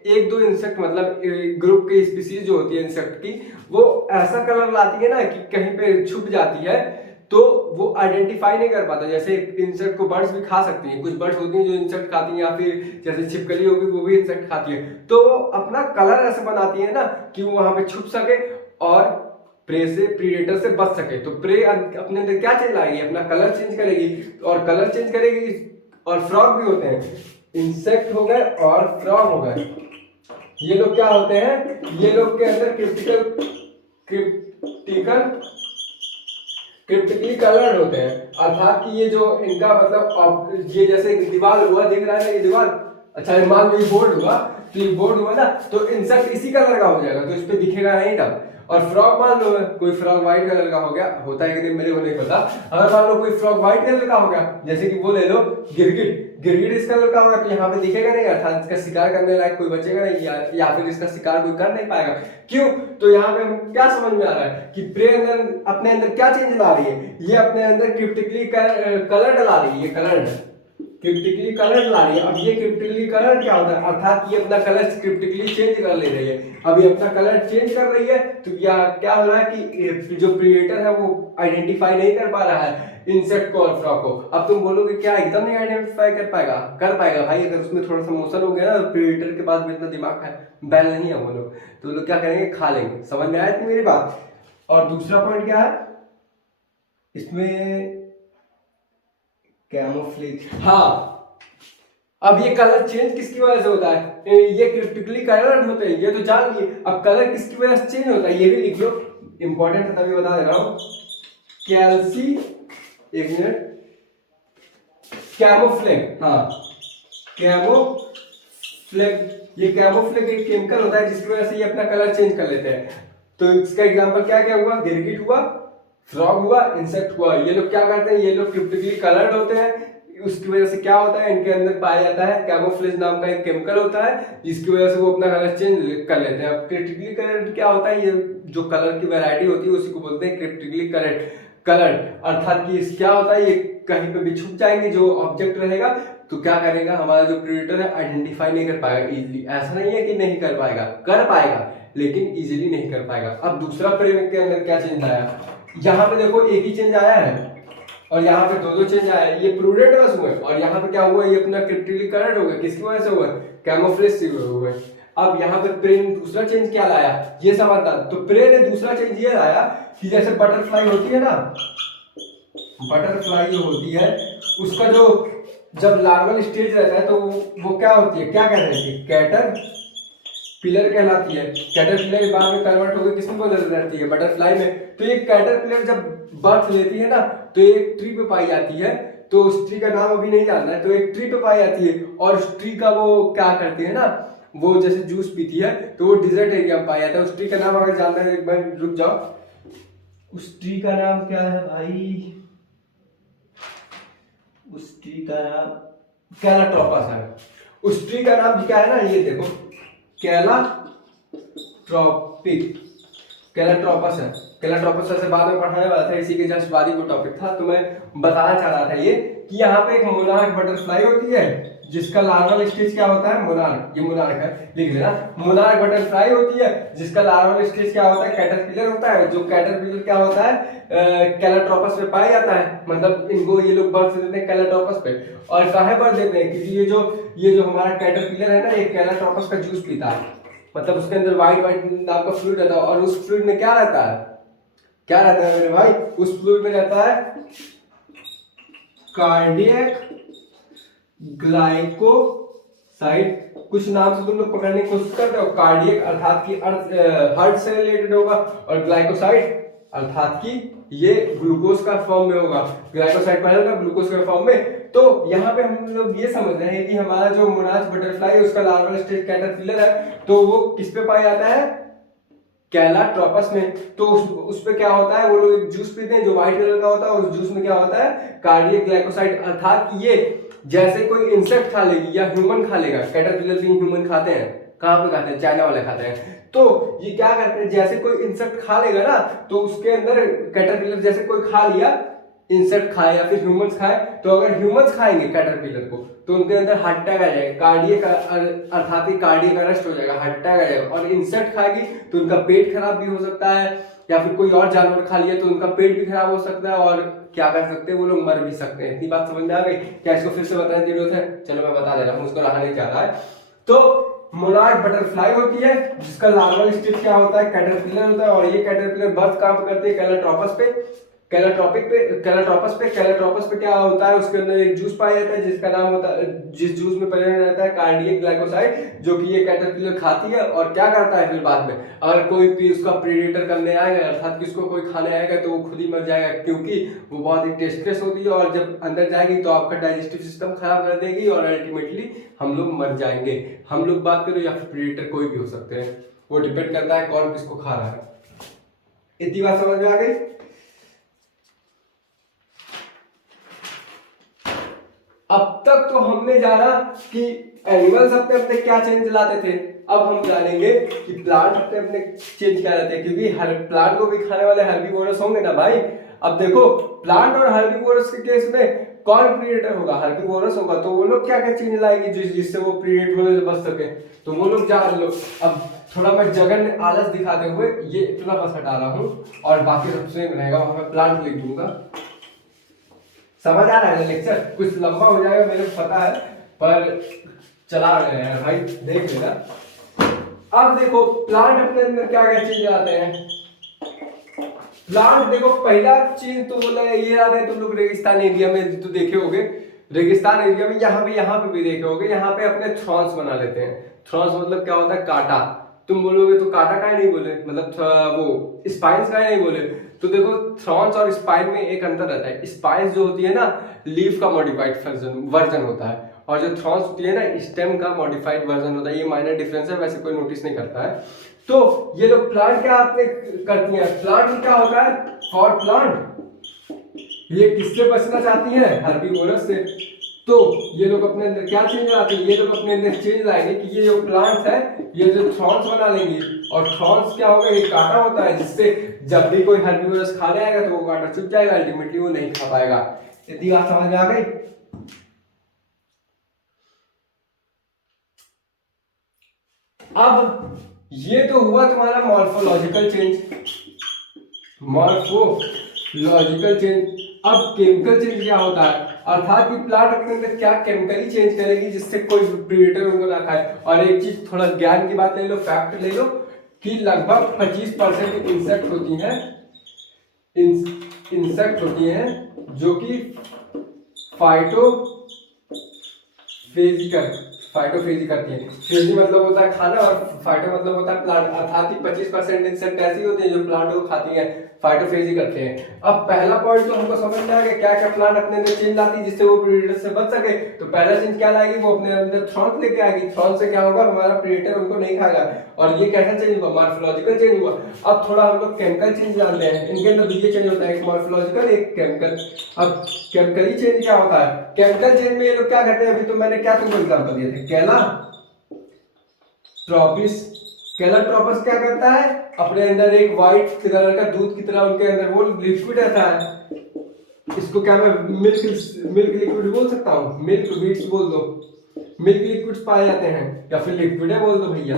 एक दो इंसेक्ट मतलब ग्रुप की स्पीसीज जो होती है इंसेक्ट की, वो ऐसा कलर लाती है ना कि कहीं पे छुप जाती है तो वो आइडेंटिफाई नहीं कर पाता। जैसे इंसेक्ट को बर्ड्स भी खा सकती हैं, कुछ बर्ड्स होती हैं जो इंसेक्ट खाती हैं, या फिर जैसे छिपकली होगी वो भी इंसेक्ट खाती है, तो वो अपना कलर ऐसे बनाती है ना कि वो वहां पे छुप सके और प्रे से प्रीडेटर से बच सके। तो प्रे अपने अंदर क्या चेंज लाएगी, अपना कलर चेंज करेगी, और कलर चेंज करेगी। और फ्रॉग भी होते हैं, इंसेक्ट हो गए और फ्रॉग हो गए, ये लोग क्या होते हैं, ये लोग के अंदर क्रिप्टिकली कलर्ड होते हैं। अर्थात कि ये जो इनका मतलब ये जैसे दीवार हुआ, दिख रहा है ना ये दीवार, अच्छा मान लो ये बोर्ड हुआ, तो ये बोर्ड हुआ ना, तो इंसेक्ट इसी कलर का हो जाएगा, तो इस पे दिखेगा नहीं तब। और फ्रॉग मान लो कोई फ्रॉग व्हाइट कलर का हो गया, होता है कि नहीं मेरे को नहीं पता, अगर मान लो कोई फ्रॉग व्हाइट कलर का हो गया, जैसे कि वो ले लो गिरगिट, गिरगिट इस कलर का होगा तो यहाँ पे दिखेगा नहीं, अर्थात इसका शिकार करने लायक कोई बचेगा नहीं, या फिर इसका शिकार कोई कर नहीं पाएगा। क्यों, तो यहाँ पे क्या समझ में आ रहा है कि प्रे अंदर अपने अंदर क्या चेंज ला रही है, ये अपने अंदर क्रिप्टिकली कलर ला रही है, ये कलर क्रिप्टिकली कलर ला रही है। अब ये क्रिप्टिकली कलर क्या होता है, अर्थात ये अपना कलर क्रिप्टिकली चेंज कर ले रही है। अब ये अपना कलर चेंज कर रही है तो क्या हो रहा है कि जो प्रीडेटर है वो आइडेंटिफाई नहीं कर पा रहा है इंसेक्ट को और फ्रॉग को। अब तुम बोलोगे क्या एकदम नहीं आइडेंटिफाई कर पाएगा, कर पाएगा भाई, अगर उसमें थोड़ा सा मोशन हो गया ना, प्रीडेटर के पास भी इतना दिमाग है, बैल नहीं है वो लोग, तो लोग क्या करेंगे, खा लेंगे। समझ में आया थी मेरी बात। और दूसरा पॉइंट क्या है इसमें, कैमोफ्लेज, हाँ। अब ये कलर चेंज किसकी वजह से होता है, ये क्रिप्टिकली कलर्ड होते हैं, ये तो जान लिए। अब कलर किसकी वजह से चेंज होता है ये भी लिख लो, इंपॉर्टेंट है तभी बता दे रहा हूं। कैल्सी, एक मिनट, कैमोफ्लेग, हाँ कैमोफ्लेग, ये कैमोफ्लेग एक केमिकल होता है जिसकी वजह से ये अपना कलर चेंज कर लेते हैं। तो इसका एग्जांपल क्या क्या हुआ, गिरगिट हुआ, फ्रॉग हुआ, इंसेक्ट हुआ। ये लोग क्या करते हैं, ये लोग क्रिप्टिकली कलर्ड होते हैं, उसकी वजह से क्या होता है, इनके अंदर पाया जाता है कैमोफ्लेज नाम का एक केमिकल होता है, जिसकी वजह से वो अपना कलर चेंज कर लेते हैं। अब क्रिप्टिकली कलर्ड क्या होता है, ये जो कलर की वैरायटी होती है उसी को बोलते हैं क्रिप्टिकली कलर्ड। अर्थात कि क्या होता है, ये कहीं पे भी छुप जाएंगे, जो ऑब्जेक्ट रहेगा तो क्या करेगा, हमारा जो प्रेडेटर है आइडेंटिफाई नहीं कर पाएगा इजीली। ऐसा नहीं है कि नहीं कर पाएगा, कर पाएगा लेकिन इजीली नहीं कर पाएगा। अब दूसरा प्रेम के अंदर क्या चेंज आया, यहाँ पे देखो एक ही चेंज आया है और यहाँ पे दो चेंज आया है, ये प्रूडेंट बस हुए, और यहाँ पे क्या हुआ, ये अपना क्रिप्टिकली कलर्ड हो गया, किसकी वजह से हुआ, कैमोफ्लेज से हुआ। अब यहाँ पे प्रे ने दूसरा चेंज क्या लाया, ये समझना। तो प्रे ने दूसरा चेंज ये लाया कि जैसे बटरफ्लाई होती है ना, बटरफ्लाई जो होती है उसका जो जब लार्वल स्टेज रहता है तो वो क्या होती है, क्या कहते हैं, कैटर पिलर कहलाती है। कैटरपिलर के बाद में कन्वर्ट होकर किसमें बदल जाती है, बटरफ्लाई में। तो ये कैटरपिलर जब बर्थ लेती है ना तो एक ट्री पे पाई जाती है, तो उस ट्री का नाम अभी नहीं जानना है, तो एक ट्री पे पाई जाती है और उस ट्री का वो क्या करती है ना, वो जैसे जूस पीती है तो वो डिजर्ट एरिया में पाया जाता है। उस ट्री का नाम अगर जानना है एक बार रुक जाओ, उस ट्री का नाम क्या है भाई, उस ट्री का नाम कैलाट्रोपस है। उस ट्री का नाम क्या है ना, ये देखो कैलाट्रोपस है। कैलाट्रोपस से बाद में पढ़ाने वाला था, इसी के जस्ट बाद ही वो टॉपिक था, तो मैं बताना चाह रहा था ये कि यहाँ पे एक मोनार्क बटरफ्लाई होती है जिसका लार्वल स्टेज क्या होता है, मोनार्क, ये मोनार्क है, लिख लेना। मोनार्क बटरफ्लाई होती है जिसका लार्वल स्टेज क्या होता है, कैटरपिलर होता है। जो कैटरपिलर क्या होता है, कैलाट्रोपस पे पाया जाता है, मतलब इनको ये लोग बर्थ देते हैं कैलाट्रोपस पे। और काहे बर्थ देते हैं, क्योंकि ये जो हमारा कैटरपिलर है ना, ये कैलाट्रोपस का जूस पीता है, मतलब उसके अंदर व्हाइट व्हाइट नाम का फ्लूइड रहता है। और उस फ्लूइड में क्या रहता है, क्या रहता है मेरे भाई, उस फ्लूइड में रहता है कार्डियक ग्लाइकोसाइड। कुछ नाम से तुम लोग पकड़ने की कोशिश करते हो। कार्डियक अर्थात की हार्ट से रिलेटेड होगा, और ग्लाइकोसाइड अर्थात की ये ग्लूकोज का फॉर्म में होगा। ग्लाइकोसाइड पहले होगा ग्लूकोज के फॉर्म में। तो यहाँ पे हम लोग ये समझ रहे हैं कि हमारा जो मोनार्क बटरफ्लाई है उसका लार्वल स्टेज कैटरपिलर है, तो वो किस पे पाया जाता है, कैलाट्रोपस में। तो उस पे क्या होता है, वो लोग एक जूस पीते हैं जो व्हाइट कलर का होता है, और उस जूस में क्या होता है, कार्डियक ग्लाइकोसाइड, अर्थात ये जैसे कोई इंसेक्ट खा लेगी या ह्यूमन खा लेगा। कैटरपिलर भी ह्यूमन खाते हैं, कहाँ पे खाते हैं, चाइना वाले खाते हैं। तो ये क्या करते हैं, जैसे कोई इंसेक्ट खा लेगा ना, तो उसके अंदर कैटरपिलर जैसे कोई खा लिया, इंसेक्ट खाए या फिर ह्यूमंस खाए, तो अगर ह्यूमंस खाएंगे कैटरपिलर को तो उनके अंदर हार्ट अटैक आ जाएगा, कार्डियक अर्थात कार्डियक अरेस्ट हो जाएगा, हार्ट अटैक आ जाएगा। और इंसेक्ट खाएगी तो उनका पेट खराब भी हो सकता है, या फिर कोई और जानवर खा लिया तो उनका पेट भी खराब हो सकता है, और क्या कर सकते हैं, वो लोग मर भी सकते हैं। इतनी बात समझ में आ गई क्या, इसको फिर से बताने की जरूरत है, चलो मैं बता दे रहा हूँ, उसको रहा नहीं चाह रहा है। तो मोनार्क बटरफ्लाई होती है जिसका लार्वल स्टेज क्या होता है, कैटरपिलर होता है, और ये कैटरपिलर बर्थ कहाँ पे करते हैं, कैलाट्रोपस पे। कैलाट्रोपस पे क्या होता है, उसके अंदर एक जूस पाया जाता है जिसका नाम होता है, जिस जूस में प्रेजेंट रहता है कार्डियक ग्लाइकोसाइड, जो कि ये कैटरपिलर खाती है। और क्या करता है फिर बाद में, अगर कोई भी उसका प्रीडेटर करने आएगा, अर्थात कि उसको कोई खाने आएगा, तो वो खुद ही मर जाएगा, क्योंकि वो बहुत ही टेस्टलेस होती है, और जब अंदर जाएगी तो आपका डाइजेस्टिव सिस्टम खराब कर देगी, और अल्टीमेटली हम लोग मर जाएंगे। हम लोग बात करो या फिर प्रीडेटर कोई भी हो सकते हैं, वो डिपेंड करता है कौन किसको खा रहा है। इतनी बात समझ में आ गई। अब तक तो हमने जाना कि एनिमल्स अपने अपने क्या चेंज लाते थे, अब हम जानेंगे कि प्लांट अपने अपने चेंज क्या लाते हैं, क्योंकि हर प्लांट को भी खाने वाले हर्बीवोरस होंगे ना भाई। अब देखो प्लांट और हर्बीवोरस के केस में कौन प्रीडेटर होगा, हर्बीवोरस होगा, तो वो लोग क्या क्या चेंज लाएंगे जिससे वो प्रीडेट होने से बच सके, तो वो लोग जा लो। अब थोड़ा मैं जगन में आलस दिखाते हुए ये इतना बस हटा रहा हूँ, और बाकी सब सेम रहेगा, वहां पे प्लांट लिख दूंगा। समझ आ रहा है लेक्चर, कुछ लंबा हो जाएगा मेरे को पता है, पर चला रहे हैं भाई, देख लेना। अब देखो प्लांट अपने अंदर क्या क्या चीज आते हैं। प्लांट देखो पहला चीज तो बोला ये आ रहे हैं, तुम लोग रेगिस्तान एरिया में तो देखे होगे, रेगिस्तान एरिया में यहाँ पे भी देखे होगे, यहाँ पे अपने थ्रॉन्स बना लेते हैं। थ्रॉन्स मतलब क्या होता है, कांटा। तुम बोलोगे तो कांटा का नहीं बोले, मतलब वो स्पाइंस का नहीं बोले, तो देखो थ्रॉन्स और स्पाइन में एक अंतर रहता है। स्पाइंस जो होती है ना, लीफ का मॉडिफाइड वर्जन होता है, और जो थ्रॉन्स होती है ना, स्टेम का मॉडिफाइड वर्जन होता है। ये माइनर डिफरेंस है, वैसे कोई नोटिस नहीं करता है। तो ये लोग प्लांट क्या आपने करती हैं, प्लांट क्या होता है, फॉर प्लांट ये किससे बचना चाहती है, हर्बीवोरस से। तो ये लोग अपने अंदर क्या चेंज लाते हैं, ये लोग अपने अंदर चेंज लाएंगे कि ये जो प्लांट्स है ये जो थ्रॉन्स बना लेंगे, और थ्रॉन्स क्या होगा, ये कांटा होता है, जिससे जब भी कोई हर्बीवोरस खाने आएगा तो वो कांटा चुभ जाएगा, अल्टीमेटली वो नहीं खा पाएगा। इतनी बात समझ में आ गई। अब ये तो हुआ तुम्हारा मॉर्फोलॉजिकल चेंज, मॉर्फोलॉजिकल चेंज। अब केमिकल चेंज क्या होता है, अर्थात कि प्लांट अपने अंदर क्या केमिकली चेंज करेगी जिससे कोई प्रीडेटर उनको ना खाए। और एक चीज थोड़ा ज्ञान की बात ले लो, फैक्ट ले लो, कि लगभग 25% इंसेक्ट होती हैं जो कि फाइटोफेजी करती है। फेजी मतलब होता है खाना, और फाइटो मतलब होता है प्लांट, अर्थात 25% इंसेक्ट ऐसी होती है जो प्लांट को खाती है, फाइटोफेजी करते हैं। अब पहला पॉइंट तो हमको समझ में आ गया क्या क्या प्लांट अपने अंदर चेंज लाती है जिससे वो प्रीडेटर से बच सके। तो पहला चेंज क्या लाएगी, वो अपने अंदर थ्रॉन्स लेके आएगी। थ्रॉन्स से क्या होगा, हमारा प्रीडेटर उनको नहीं खाएगा, और ये कैसा चेंज हुआ, मॉर्फोलॉजिकल चेंज हुआ। अब थोड़ा हम लोग केमिकल चेंज जानते हैं, इनके अंदर ये चेंज होता है, एक मॉर्फोलॉजिकल एक केमिकल। अब केमिकली चेंज क्या होता है, केमिकल चेंज में ये लोग क्या करते हैं, अभी तो मैंने क्या तुमको एग्जांपल दिए थे, कैलाट्रोपस क्या करता है, अपने अंदर एक व्हाइट कलर का दूध की तरह उनके अंदर वो लिक्विड रहता है, इसको क्या मैं मिल्क मिल्क लिक्विड बोल सकता हूँ, मिल्क वीट्स बोल दो, मिल्क लिक्विड्स पाए जाते हैं, या फिर लिक्विड है बोल दो भैया,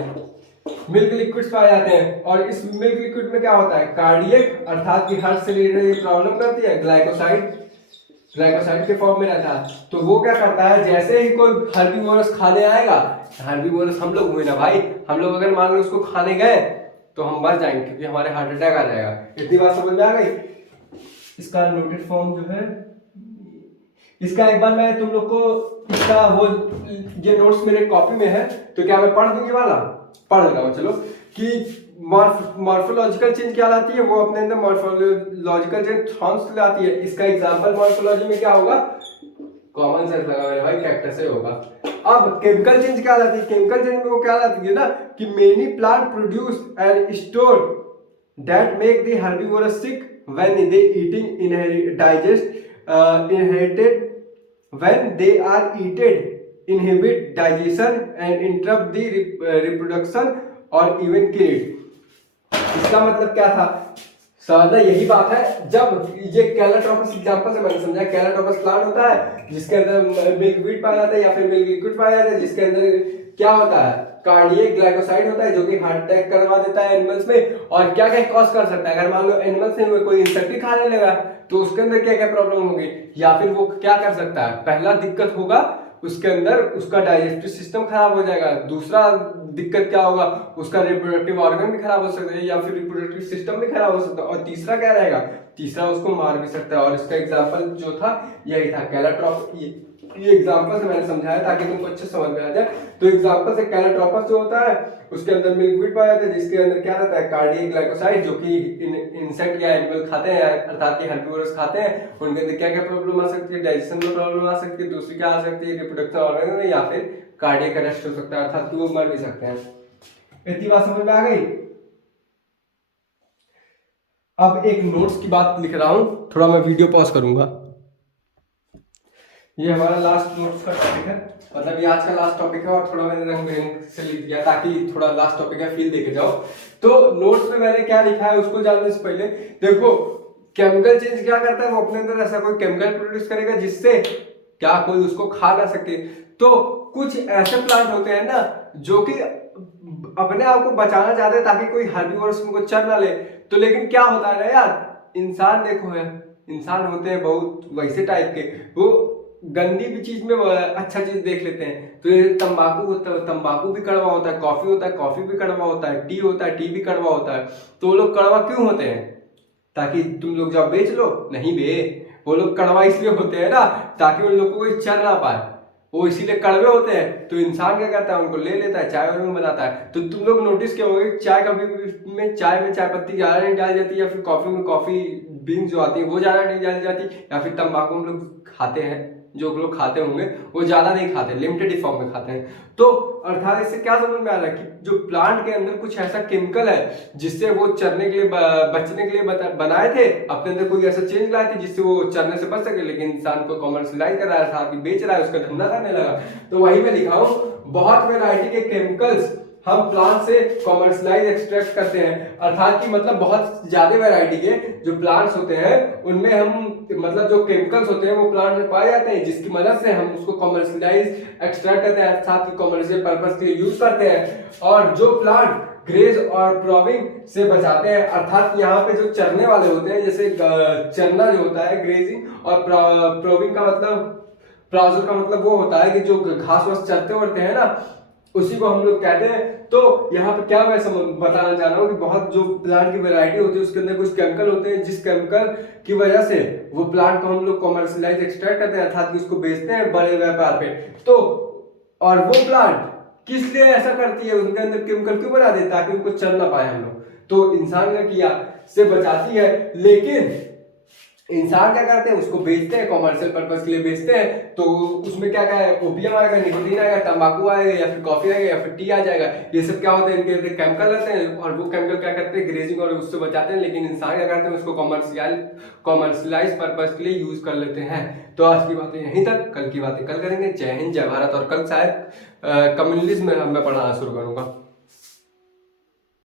मिल्क लिक्विड्स पाए जाते हैं। और इस मिल्क लिक्विड में क्या होता है, कार्डियक अर्थात कि हार्ट से रिलेटेड प्रॉब्लम करती है, ग्लाइकोसाइड, ग्लाइकोसाइड के फॉर्म में रहता है। तो वो क्या करता है, जैसे ही कोई हर्बीवोरस खाने आएगा, हर्बीवोरस हम लोग हुए ना भाई, हम लोग अगर मान लो उसको खाने गए तो हम मर जाएंगे, क्योंकि हमारे हार्ट अटैक आ जाएगा। इतनी बात समझ में आ गई। इसका नोटेड फॉर्म जो है, इसका एक बार मैं तुम लोग को इसका वो, ये नोट्स मेरे कॉपी में है, तो क्या मैं पढ़ दूं ये वाला, पढ़ रहा हूँ चलो, कि मॉर्फोलॉजिकल चेंज क्या लाती है, वो अपने अंदर मॉर्फोलॉजिकल चेंज थॉर्म्स लाती है। इसका एग्जांपल मॉर्फोलॉजी में क्या होगा, कॉमन सेंस लगा मेरे भाई, कैक्टस से होगा। अब केमिकल चेंज क्या लाती है, केमिकल चेंज में वो क्या लाती है ना, कि many plant produce and store that make the herbivores sick when they eating digest inherited when they are eaten, inhibit digestion and interrupt the reproduction or even kill it। इसका मतलब क्या था, समझना यही बात है। जब ये कैलाट्रोपस एग्जांपल से मैंने समझा, कैलाट्रोपस प्लांट होता है जिसके अंदर मिल्क वीट पाया जाता है या फिर मिल्क लिक्विड पाया जाता है, जिसके अंदर क्या होता है, कार्डियक ग्लाइकोसाइड होता है, जो कि हार्ट अटैक करवा देता है एनिमल्स में। और क्या क्या कॉज कर सकता है, अगर मान लो एनिमल्स ने कोई इंसेक्ट खाने लगा तो उसके अंदर क्या क्या प्रॉब्लम होगी, या फिर वो क्या कर सकता है, पहला दिक्कत होगा उसके अंदर उसका डाइजेस्टिव सिस्टम खराब हो जाएगा, दूसरा दिक्कत क्या होगा, उसका रिप्रोडक्टिव ऑर्गन भी खराब हो सकता है या फिर रिप्रोडक्टिव सिस्टम भी खराब हो सकता है, और तीसरा क्या रहेगा, तीसरा उसको मार भी सकता है। और इसका एग्जांपल जो था यही था, कैलाट्रोप, ये एग्जांपल से मैंने समझाया ताकि तुमको अच्छे समझ में आ जाए। तो एग्जांपल से कैलाट्रोपस जो होता है उसके अंदर मिल्क वीट पाया जाता है, जिसके अंदर क्या रहता है, कार्डियक ग्लाइकोसाइड, जो कि इंसेक्ट या एनिमल खाते हैं अर्थात कि हर्बीवोरस खाते हैं, उनके अंदर क्या क्या प्रॉब्लम आ सकती है, डाइजेशन में प्रॉब्लम आ सकती है, दूसरी क्या आ सकती है, रिप्रोडक्शन ऑर्गन में, या फिर कार्डियक अरेस्ट हो सकता है अर्थात कि वो मर भी सकते हैं। इतनी बात समझ में आ गई। अब एक नोट्स की बात लिख रहा हूं, थोड़ा मैं वीडियो पॉज करूंगा। ये हमारा लास्ट नोट्स का टॉपिक है, मतलब ये आज का लास्ट टॉपिक है, और थोड़ा मैंने रंग बिरंग से लिख दिया ताकि थोड़ा लास्ट टॉपिक है फील देके जाओ। तो नोट्स में मैंने क्या लिखा है उसको जानने से पहले देखो, केमिकल चेंज क्या करता है, वो अपने अंदर ऐसा कोई केमिकल प्रोड्यूस करेगा जिससे क्या कोई उसको खा ना सके। तो कुछ ऐसे प्लांट होते हैं ना जो कि अपने आप को बचाना चाहते हैं ताकि कोई हर्बीवोरस उनको चर ना ले। तो लेकिन क्या होता है ना यार, इंसान देखो है, इंसान होते हैं बहुत वैसे टाइप के, वो गंदी भी चीज में अच्छा चीज देख लेते हैं। तो ये तंबाकू होता है, तंबाकू भी कड़वा होता है, कॉफी होता है, कॉफी भी कड़वा होता है, टी होता है, टी भी कड़वा होता है। तो वो लोग कड़वा क्यों होते हैं, ताकि तुम लोग जब बेच लो, नहीं बे, वो लोग कड़वा इसलिए होते हैं ना ताकि उन लोग को कोई चर ना पाए, वो इसीलिए कड़वे होते हैं। तो इंसान क्या करता है, उनको ले लेता है, चाय में बनाता है। तो तुम लोग नोटिस किया होगा चाय कभी में चाय में चाय पत्ती ज्यादा नहीं डाली जाती, या फिर कॉफी में कॉफी बीन जो आती है वो ज्यादा नहीं डाली जाती, या फिर तंबाकू हम लोग खाते हैं, जो लोग खाते होंगे वो ज्यादा नहीं खाते, लिमिटेड फॉर्म में खाते हैं। तो अर्थात इससे क्या समझ में आ रहा है कि जो प्लांट के अंदर कुछ ऐसा केमिकल है जिससे वो चरने के लिए बचने के लिए बनाए थे, अपने अंदर कोई ऐसा चेंज लाए थे जिससे वो चरने से बच सके, लेकिन इंसान को कॉमर्शियलाइज कर रहा था कि बेच रहा है, उसका धंधा करने लगा। तो वही मैं लिखा हूं, बहुत वैरायटी के केमिकल्स हम प्लांट से कॉमर्शियलाइज एक्सट्रैक्ट करते हैं, अर्थात कि मतलब बहुत ज्यादा वैरायटी के जो प्लांट्स होते हैं उनमें हम मतलब जो केमिकल्स होते हैं वो प्लांट में पाए जाते हैं, जिसकी मदद से हम उसको कॉमर्शियलाइज एक्सट्रैक्ट करते हैं, अर्थात कि कॉमर्शियल पर्पस के लिए यूज करते हैं। और जो प्लांट ग्रेज और प्रोविंग से बचाते हैं, अर्थात यहाँ पे जो चरने वाले होते हैं, जैसे चरना जो होता है ग्रेजिंग, और प्रोविंग का मतलब, ब्राउजर का मतलब वो होता है कि जो घास वास चरते उड़ते हैं ना, उसी को हम लोग कहते हैं। तो यहाँ पे क्या मैं बताना चाह रहा हूँ कि बहुत जो प्लांट की वैरायटी होती है उसके अंदर कुछ केमिकल होते हैं, जिस केमिकल की वजह से वो प्लांट को हम लोग कॉमर्शियलाइज एक्सट्रैक्ट करते हैं, अर्थात कि उसको बेचते हैं बड़े व्यापार पे। तो और वो प्लांट किस लिए ऐसा करती है, उनके अंदर केमिकल क्यों बना देता है, ताकि उनको चल ना पाए हम लोग। तो इंसान का किया से बचाती है, लेकिन इंसान क्या करते हैं, उसको बेचते हैं, कॉमर्शियल पर्पस के लिए बेचते हैं। तो उसमें क्या क्या है, ओपियम आएगा, निकोटीन आएगा, तंबाकू आएगा, या फिर कॉफी आएगा, या फिर टी आ जाएगा। ये सब क्या होते हैं, इनके अंदर केमिकल रहते हैं, और वो केमिकल क्या करते हैं, ग्रेजिंग और उससे बचाते हैं। लेकिन इंसान क्या करते हैं, उसको कॉमर्शियलाइज पर्पस के लिए यूज कर लेते हैं। तो आज की बातें यहीं तक, कल की बातें कल करेंगे। जय हिंद, जय भारत। और कल शायद कम्युनलिज्म में मैं पढ़ाना शुरू करूंगा।